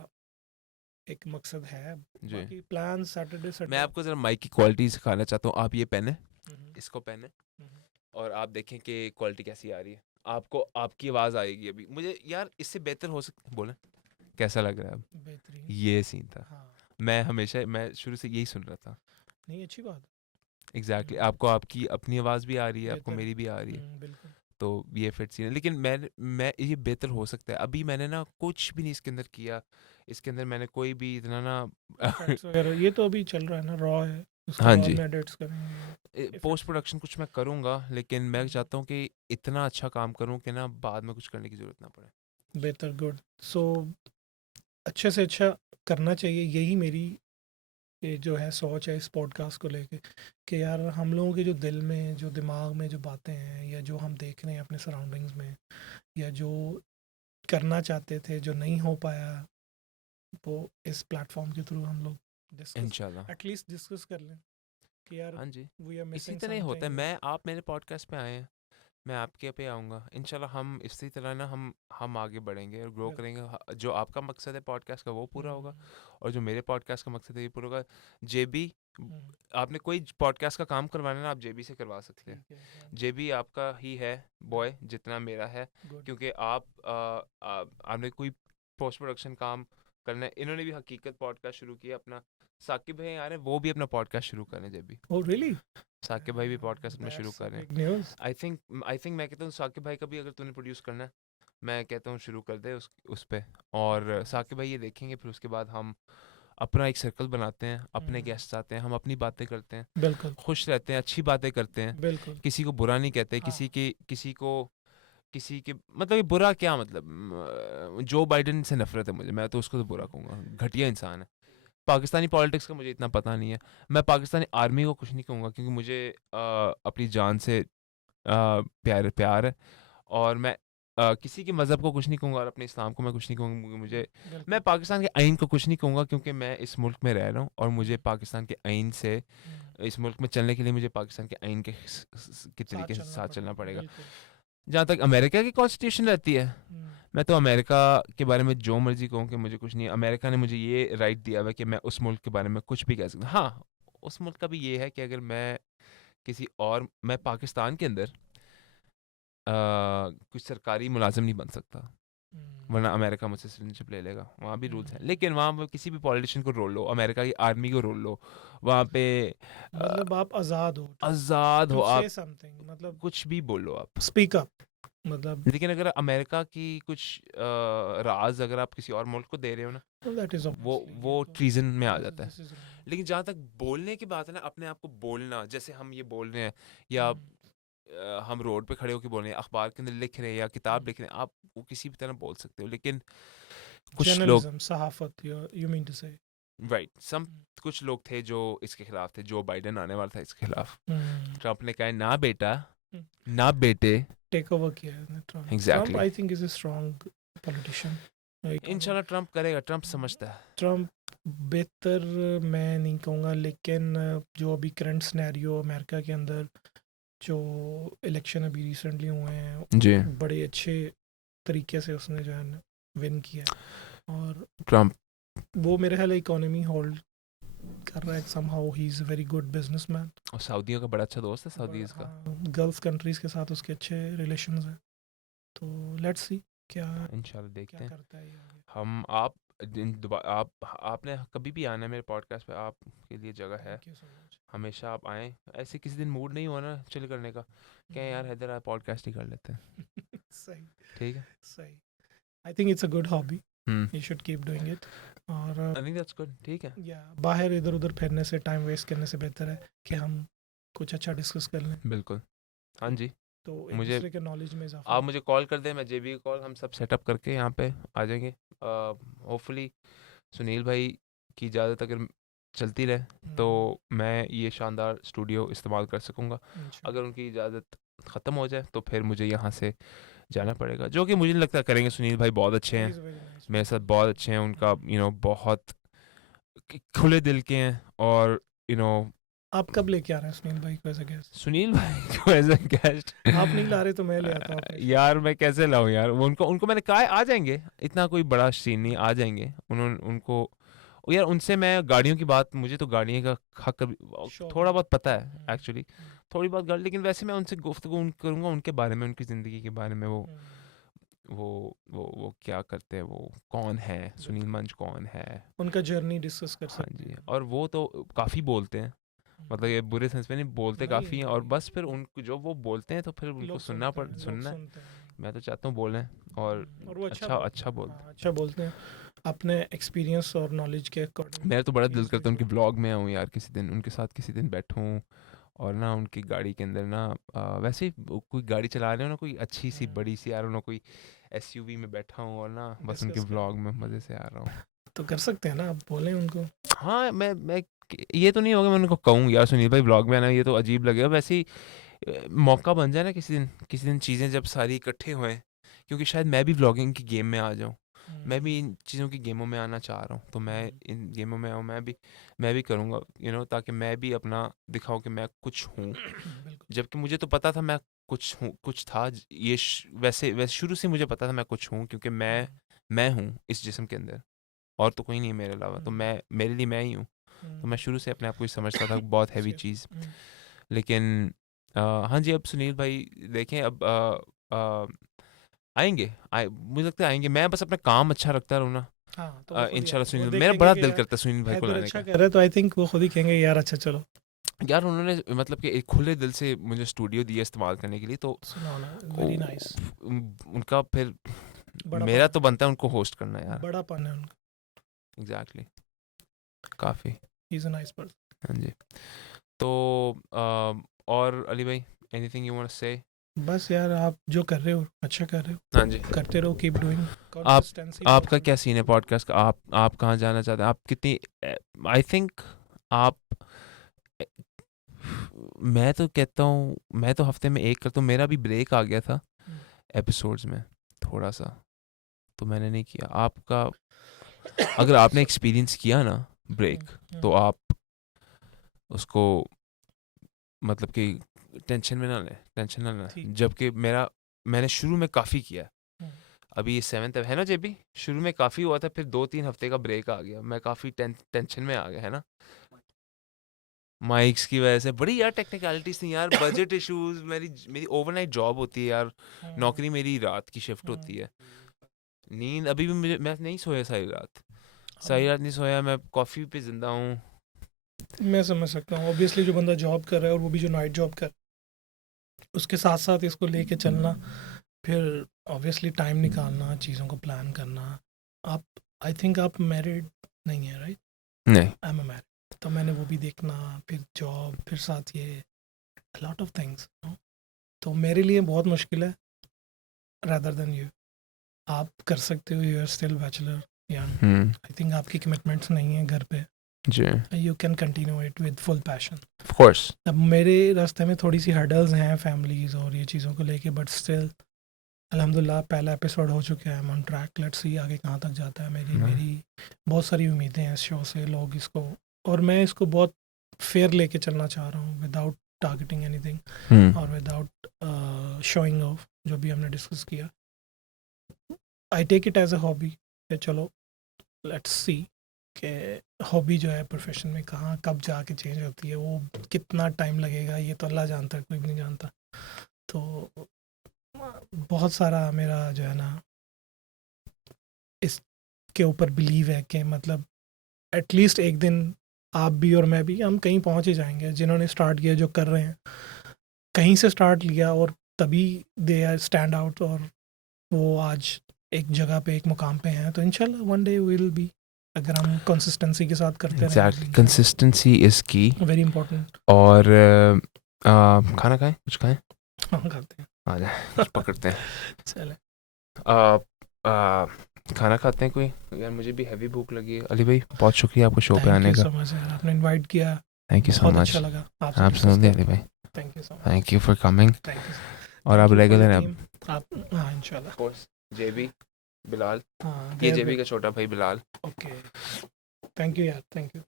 एक मकसद है, जी। बाकी प्लान सैटरडे मैं संडे। आपको ज़रा माइक की क्वालिटी सिखाना चाहता हूँ। आप ये पहने, हम्म, इसको पहने, हम्म, और आप देखें कि क्वालिटी कैसी आ रही है। आपको आपकी आवाज़ आएगी अभी। मुझे यार इससे बेहतर हो सकता, बोलें कैसा लग रहा है अब? बेहतरीन। ये सीन था। हाँ, मैं शुरू से यही सुन रहा था। नहीं अच्छी बात। एग्जैक्टली हम्म, आपको आपकी अपनी आवाज़ भी आ रही है, आपको बेहतर है। मेरी भी आ रही है, बिल्कुल। तो ये फिट सीन है। लेकिन मैं ये बेहतर हो सकता है। अभी मैंने ना कुछ भी नहीं इसके अंदर किया। इसके अंदर मैंने कोई भी इतना ना इफेक्ट्स वगैरह ये तो अभी चल रहा है ना, रॉ है, उसके हाँ बाद जी, में एडिट्स करेंगे पोस्ट इफेक्ट्स प्रोडक्शन कुछ मैं करूँगा, लेकिन मैं वगैरह। चाहता हूँ कि इतना अच्छा काम करूँ कि ना बाद में कुछ करने की ज़रूरत ना पड़े। बेहतर, गुड। सो अच्छे से अच्छा करना चाहिए, यही मेरी ये जो है सोच है इस पॉडकास्ट को लेके, कि यार हम लोगों के जो दिल में, जो दिमाग में जो बातें हैं, या जो हम देख रहे हैं अपने सराउंडिंग्स में, या जो करना चाहते थे जो नहीं हो पाया, वो इस प्लेटफॉर्म के थ्रू हम लोग डिस्कस, इंशाल्लाह। एटलीस्ट डिस्कस कर लें कि यार हाँ जी, वी आर इसी मिसिंग तरह ही होता है। समथिंग। आप मेरे पॉडकास्ट पे आए हैं, मैं आपके पे आऊँगा। इंशाल्लाह हम इसी तरह ना हम आगे बढ़ेंगे और ग्रो करेंगे। जो आपका मकसद है पॉडकास्ट का वो पूरा होगा, और जो मेरे पॉडकास्ट का मकसद है ये पूरा होगा। जेबी, आपने कोई पॉडकास्ट का काम करवाना है ना, आप जेबी से करवा सकते हैं। ठीक है, जेबी आपका ही है बॉय जितना मेरा है, गुड। क्योंकि आपने कोई पोस्ट प्रोडक्शन काम करना है। इन्होंने भी हकीकत पॉडकास्ट शुरू किया अपना। साकिब भाई आ रहे हैं, वो भी अपना पॉडकास्ट शुरू कर रहे हैं जेबी। Oh really? साकिब भाई भी पॉडकास्ट अपना शुरू दैट्स अ कर रहे हैं। Big news. आई थिंक मैं कहता हूँ साकिब भाई का भी अगर तूने प्रोड्यूस करना है, मैं कहता हूँ शुरू कर दे उस पे। और साकिब भाई ये देखेंगे, फिर उसके बाद हम अपना एक सर्कल बनाते हैं, अपने गेस्ट आते हैं, हम अपनी बातें करते हैं, बिल्कुल, खुश रहते हैं, अच्छी बातें करते हैं, बिल्कुल। किसी को बुरा नहीं कहते, हाँ, किसी के मतलब ये बुरा क्या मतलब, जो बाइडन से नफरत है मुझे, मैं तो उसको तो बुरा कहूँगा, घटिया इंसान है। पाकिस्तानी पॉलिटिक्स का मुझे इतना पता नहीं है। मैं पाकिस्तानी आर्मी को कुछ नहीं कहूँगा, क्योंकि मुझे अपनी जान से प्यार प्यार है। और मैं किसी के मज़हब को कुछ नहीं कहूँगा, और अपने इस्लाम को मैं कुछ नहीं कहूँगा, क्योंकि मुझे, मैं बिल्कुल। पाकिस्तान के आइन को कुछ नहीं कहूँगा, क्योंकि मैं इस मुल्क में रह रहा हूँ, और मुझे पाकिस्तान के आइन से, इस मुल्क में चलने के लिए मुझे पाकिस्तान के आइन के साथ तरीके से चलना साथ चलना पड़ेगा, पड़ेगा। बिल्कुल। जहाँ तक अमेरिका की कॉन्स्टिट्यूशन रहती है, मैं तो अमेरिका के बारे में जो मर्जी कहूँ कि मुझे कुछ नहीं है। अमेरिका ने मुझे ये राइट दिया हुआ है कि मैं उस मुल्क के बारे में कुछ भी कह सकता हूँ। हाँ, उस मुल्क का भी ये है कि अगर मैं पाकिस्तान के अंदर कुछ सरकारी मुलाजिम नहीं बन सकता, वरना अमेरिका मुझसे सिटीजनशिप ले लेगा। वहाँ भी रूल्स हैं, लेकिन वहाँ पे किसी भी पॉलिटिशियन को रोल लो, अमेरिका की आर्मी को रोल लो, वहाँ पे मतलब आप आज़ाद हो आज़ाद हो टू आप, से समथिंग, मतलब कुछ भी बोलो आप। स्पीक अप, मतलब लेकिन अगर अमेरिका की कुछ राज अगर आप किसी और मुल्क को दे रहे हो ना, दैट इज वो ऑब्वियसली, वो ये तो ट्रीजन में आ जाता है। This is wrong. लेकिन जहाँ तक बोलने की बात है ना, अपने आप को बोलना, जैसे हम ये बोल रहे हैं, या हम रोड पे खड़े होकर बोल रहे हैं, अखबार के अंदर लिख रहे हैं, या किताब लिख रहे हैं, आप वो किसी भी तरह बोल सकते हो। लेकिन कुछ लोग, जर्नलिज्म, सहाफत, यू मीन टू से। राइट, कुछ लोग थे जो इसके खिलाफ थे। जो बाइडन आने वाला था इसके खिलाफ, ट्रम्प ने कहा ना बेटा, ना बेटे। टेक ओवर किया है Trump. Trump exactly, I think is a strong politician. इंशाल्लाह ट्रम्प करेगा, ट्रम्प समझता है। ट्रम्प बेहतर मैं नहीं कहूँगा, लेकिन जो अभी करंट सिनेरियो अमेरिका के अंदर, जो इलेक्शन अभी रिसेंटली हुए हैं, जी, बड़े अच्छे तरीके से उसने जो है विन किया है, और ट्रम्प, वो मेरे ख्याल इकोनॉमी होल्ड कर रहा है somehow. He is a very good businessman. और सऊदियों का बड़ा अच्छा दोस्त है, सऊदीज़ का। हाँ, गल्फ कंट्रीज़ के साथ उसके अच्छे रिलेशंस हैं, तो लेट्स सी क्या इंशाल्लाह क्या देखते हैं। करता है ये आगे। हम आपने कभी भी आना है मेरे पॉडकास्ट पे, आपके लिए जगह है। Thank you so much. हमेशा आप आएँ। ऐसे किसी दिन मूड नहीं हुआ ना चिल करने का, क्या यार हैदर आप पॉडकास्ट ही कर लेते हैं। सही, ठीक है। सही। I think it's a good hobby, hmm, you should keep doing it. और आई थिंक दैट्स गुड, ठीक है। या बाहर इधर उधर फिरने से, टाइम वेस्ट करने से बेहतर है कि हम कुछ अच्छा डिस्कस कर लें, बिल्कुल, हाँ जी। तो एक मुझे दूसरे के नॉलेज में इजाफा आप हो। मुझे कॉल कर दें, मैं जेबी को कॉल, हम सब सेटअप करके यहाँ पे आ जाएँगे। होपफुली सुनील भाई की इजाज़त अगर चलती रहे, तो मैं ये शानदार स्टूडियो इस्तेमाल कर सकूँगा। अगर उनकी इजाज़त ख़त्म हो जाए, तो फिर मुझे यहाँ से जाना पड़ेगा, जो कि मुझे नहीं लगता करेंगे। सुनील भाई बहुत अच्छे हैं, मेरे साथ बहुत अच्छे हैं। उनका बहुत खुले दिल के हैं, और आप कब लेके आ रहे हैं सुनील भाई को एज अ गेस्ट? सुनील भाई को एज अ गेस्ट आप नहीं ला रहे तो मैं ले आता हूँ अपने शो यार पे। मैं कैसे लाऊं यार, उनको उनको मैंने कहा है आ जाएंगे, इतना कोई बड़ा सीन नहीं, आ जाएंगे। यार उनसे मैं गाड़ियों की बात, मुझे तो गाड़ियों का हक शौक थोड़ा है। बहुत पता है एक्चुअली, थोड़ी बहुत गाड़ी, लेकिन वैसे मैं उनसे गुफ्तगू करूँगा उनके बारे में, उनकी ज़िंदगी के बारे में, वो क्या करते हैं, वो कौन है, सुनील मंच कौन है। उनका जर्नी डिस्कस कर हाँ सकते जी, हैं। और वो तो काफ़ी बोलते हैं, मतलब ये बुरे सेंस में नहीं, बोलते नहीं काफ़ी हैं, और नहीं, बस फिर उनको जो वो बोलते हैं तो फिर उनको लोग सुनते हैं, लोग सुनना है। सुनते हैं। मैं तो चाहता हूँ बोलें, और और वो अच्छा अच्छा बोलते अच्छा हैं, बोलते हाँ अच्छा बोलते हैं अपने एक्सपीरियंस और नॉलेज के हैं। अकॉर्डिंग। मेरा तो बड़ा दिल चीज़ को करता है उनके शेयर। ब्लॉग में आऊँ यार, किसी दिन उनके साथ किसी दिन बैठूँ, और ना उनकी गाड़ी के अंदर ना वैसे ही कोई गाड़ी चला रहे हो ना, कोई अच्छी सी बड़ी सी, यार ना कोई एसयूवी में बैठा हूँ, और ना बस उनके डिस्कस ब्लॉग में करें मज़े से आ रहा हूँ। तो कर सकते हैं ना, आप बोलें उनको। हाँ, मैं ये तो नहीं होगा मैं उनको कहूँ यार सुनील भाई ब्लॉग में आना, ये तो अजीब लगेगा, वैसे ही मौका बन जाए ना किसी दिन चीज़ें जब सारी इकट्ठे हुए, क्योंकि शायद मैं भी व्लॉगिंग की गेम में आ जाऊँ, मैं भी इन चीज़ों की गेमों में आना चाह रहा हूँ, तो मैं इन गेमों में आऊँ, मैं भी करूँगा, ताकि मैं भी अपना दिखाऊँ कि मैं कुछ हूँ, बिल्कुल। जबकि मुझे तो पता था मैं कुछ हूँ, कुछ था, वैसे वैसे शुरू से मुझे पता था मैं कुछ हूँ, क्योंकि मैं हूँ इस जिस्म के अंदर, और तो कोई नहीं है मेरे अलावा, तो मैं, मेरे लिए मैं ही हूँ, तो मैं शुरू से अपने आप को ही समझता था बहुत हैवी Same. चीज़। लेकिन हाँ जी, अब सुनील भाई देखें, अब आएँगे, मुझे लगता है आएँगे, मैं बस अपना काम अच्छा रखता रहूँ ना, हाँ तो वो खुद ही इंशाल्लाह आएंगे, वो सुनील, मेरा देखेंगे बड़ा कि दिल यार करता है सुनील भाई को हैदर लाने अच्छा का। कर रहा है, तो आई थिंक वो खुद ही कहेंगे यार अच्छा चलो यार उन्होंने मतलब कि एक खुले दिल से मुझे स्टूडियो दिया इस्तेमाल करने के लिए, तो सुनाओ ना। Very nice. उनका फिर बड़ापन मेरा है, तो बनता है उनको होस्ट करना यार। बड़ापन है उनका। एग्जैक्टली, काफ़ी। He is a nice person. हाँ जी, तो और अली भाई, एनीथिंग यू वांट टू से? बस यार आप जो कर रहे हो अच्छा कर रहे हाँ हो, जी, करते रहो, कीप डूइंग। आप कंसिस्टेंसी बहुत आपका क्या ज़रूरी सीन है पॉडकास्ट का? आप कहाँ जाना चाहते हैं? आप कितनी, आई थिंक आप, ए, मैं तो कहता हूँ मैं तो हफ्ते में एक करता हूँ, मेरा भी ब्रेक आ गया था है। एपिसोड्स में थोड़ा सा, तो मैंने नहीं किया। आपका, अगर आपने Sorry. एक्सपीरियंस किया ना ब्रेक, तो आप उसको मतलब कि टेंशन में ना लें, टेंशन ना ठीक। लें, जबकि मैंने शुरू में काफ़ी किया, हम्म, अभी ये 7th है ना जेबी, शुरू में काफ़ी हुआ था, फिर 2-3 हफ्ते का ब्रेक आ गया, मैं काफ़ी टेंशन में आ गया, है ना, माइक्स की वजह से बड़ी यार टेक्निकलिटीज थी यार, बजट इश्यूज, मेरी मेरी ओवरनाइट जॉब होती है यार, हम्म, नौकरी मेरी रात की शिफ्ट होती हम्म। है, नींद अभी भी मैं नहीं सोया सारी अब रात नहीं सोया, मैं कॉफ़ी पे जिंदा हूँ। मैं समझ सकता हूँ, ऑब्वियसली जो बंदा जॉब कर रहा है और वो भी जो नाइट जॉब कर, उसके साथ साथ इसको लेके चलना, फिर ऑब्वियसली टाइम निकालना, चीज़ों को प्लान करना। आप, आई थिंक आप मैरिड नहीं है, राइट? नहीं, आई एम मैरिड, तो मैंने वो भी देखना, फिर जॉब, फिर साथ ये लॉट ऑफ थिंग्स। तो मेरे लिए बहुत मुश्किल है रादर देन यू। आप कर सकते हो, you are still bachelor young. I think आपकी कमिटमेंट्स नहीं है घर पे, जी, you can continue it with full passion. Of course, अब मेरे रास्ते में थोड़ी सी हर्डल्स हैं फैमिलीज और ये चीज़ों को लेके, बट स्टिल अल्हम्दुलिल्लाह पहला एपिसोड हो चुका है, ऑन ट्रैक, लेट्स सी आगे कहाँ तक जाता है। मेरी मेरी बहुत सारी उम्मीदें हैं इस शो से, लोग इसको, और मैं इसको बहुत फेयर लेके चलना चाह रहा हूँ, विदाउट टारगेटिंग एनीथिंग और विदाउट शोइंग ऑफ, जो भी हमने डिस्कस किया। I take it as a hobby, चलो लेट्स सी कि हॉबी जो है प्रोफेशन में कहाँ कब जाके चेंज होती है, वो कितना टाइम लगेगा ये तो अल्लाह जानता है, कोई भी नहीं जानता। तो बहुत सारा मेरा जो है ना इसके ऊपर बिलीव है कि मतलब एटलीस्ट एक दिन आप भी और मैं भी, हम कहीं पहुंच ही जाएंगे। जिन्होंने स्टार्ट किया, जो कर रहे हैं, कहीं से स्टार्ट लिया और तभी दे आर स्टैंड आउट, और वो आज एक जगह पे, एक मुकाम पे हैं, तो इंशाल्लाह वन डे विल बी, अगर हम कंसिस्टेंसी के साथ करते रहेंगे तो एग्जैक्टली, इंशाल्लाह। कंसिस्टेंसी इज की। Very important. और खाना खाएं, कुछ खाएं, हम खाते आ जाए कुछ पकड़ते हैं, हैं चले। आ, आ, खाना खाते हैं कोई, यार मुझे भी हैवी भूख लगी है। अली भाई बहुत शुक्रिया आपको शो पे थैंक आने यू का, सो मच यार, आपने इनवाइट किया, थैंक यू सो बहुत अच्छा मच, लगा आपसे डिस्कस एब्सोल्युटली अली करके। भाई, thank you so much. Thank you for coming, thank you. और आप thank you for the regular हैं अब, टीम। आप, हाँ इंशाल्लाह। ऑफ कोर्स, जेबी, बिलाल, हाँ ये देयर जेबी विल, का छोटा भाई बिलाल। ओके। थैंक यू यार, थैंक यू।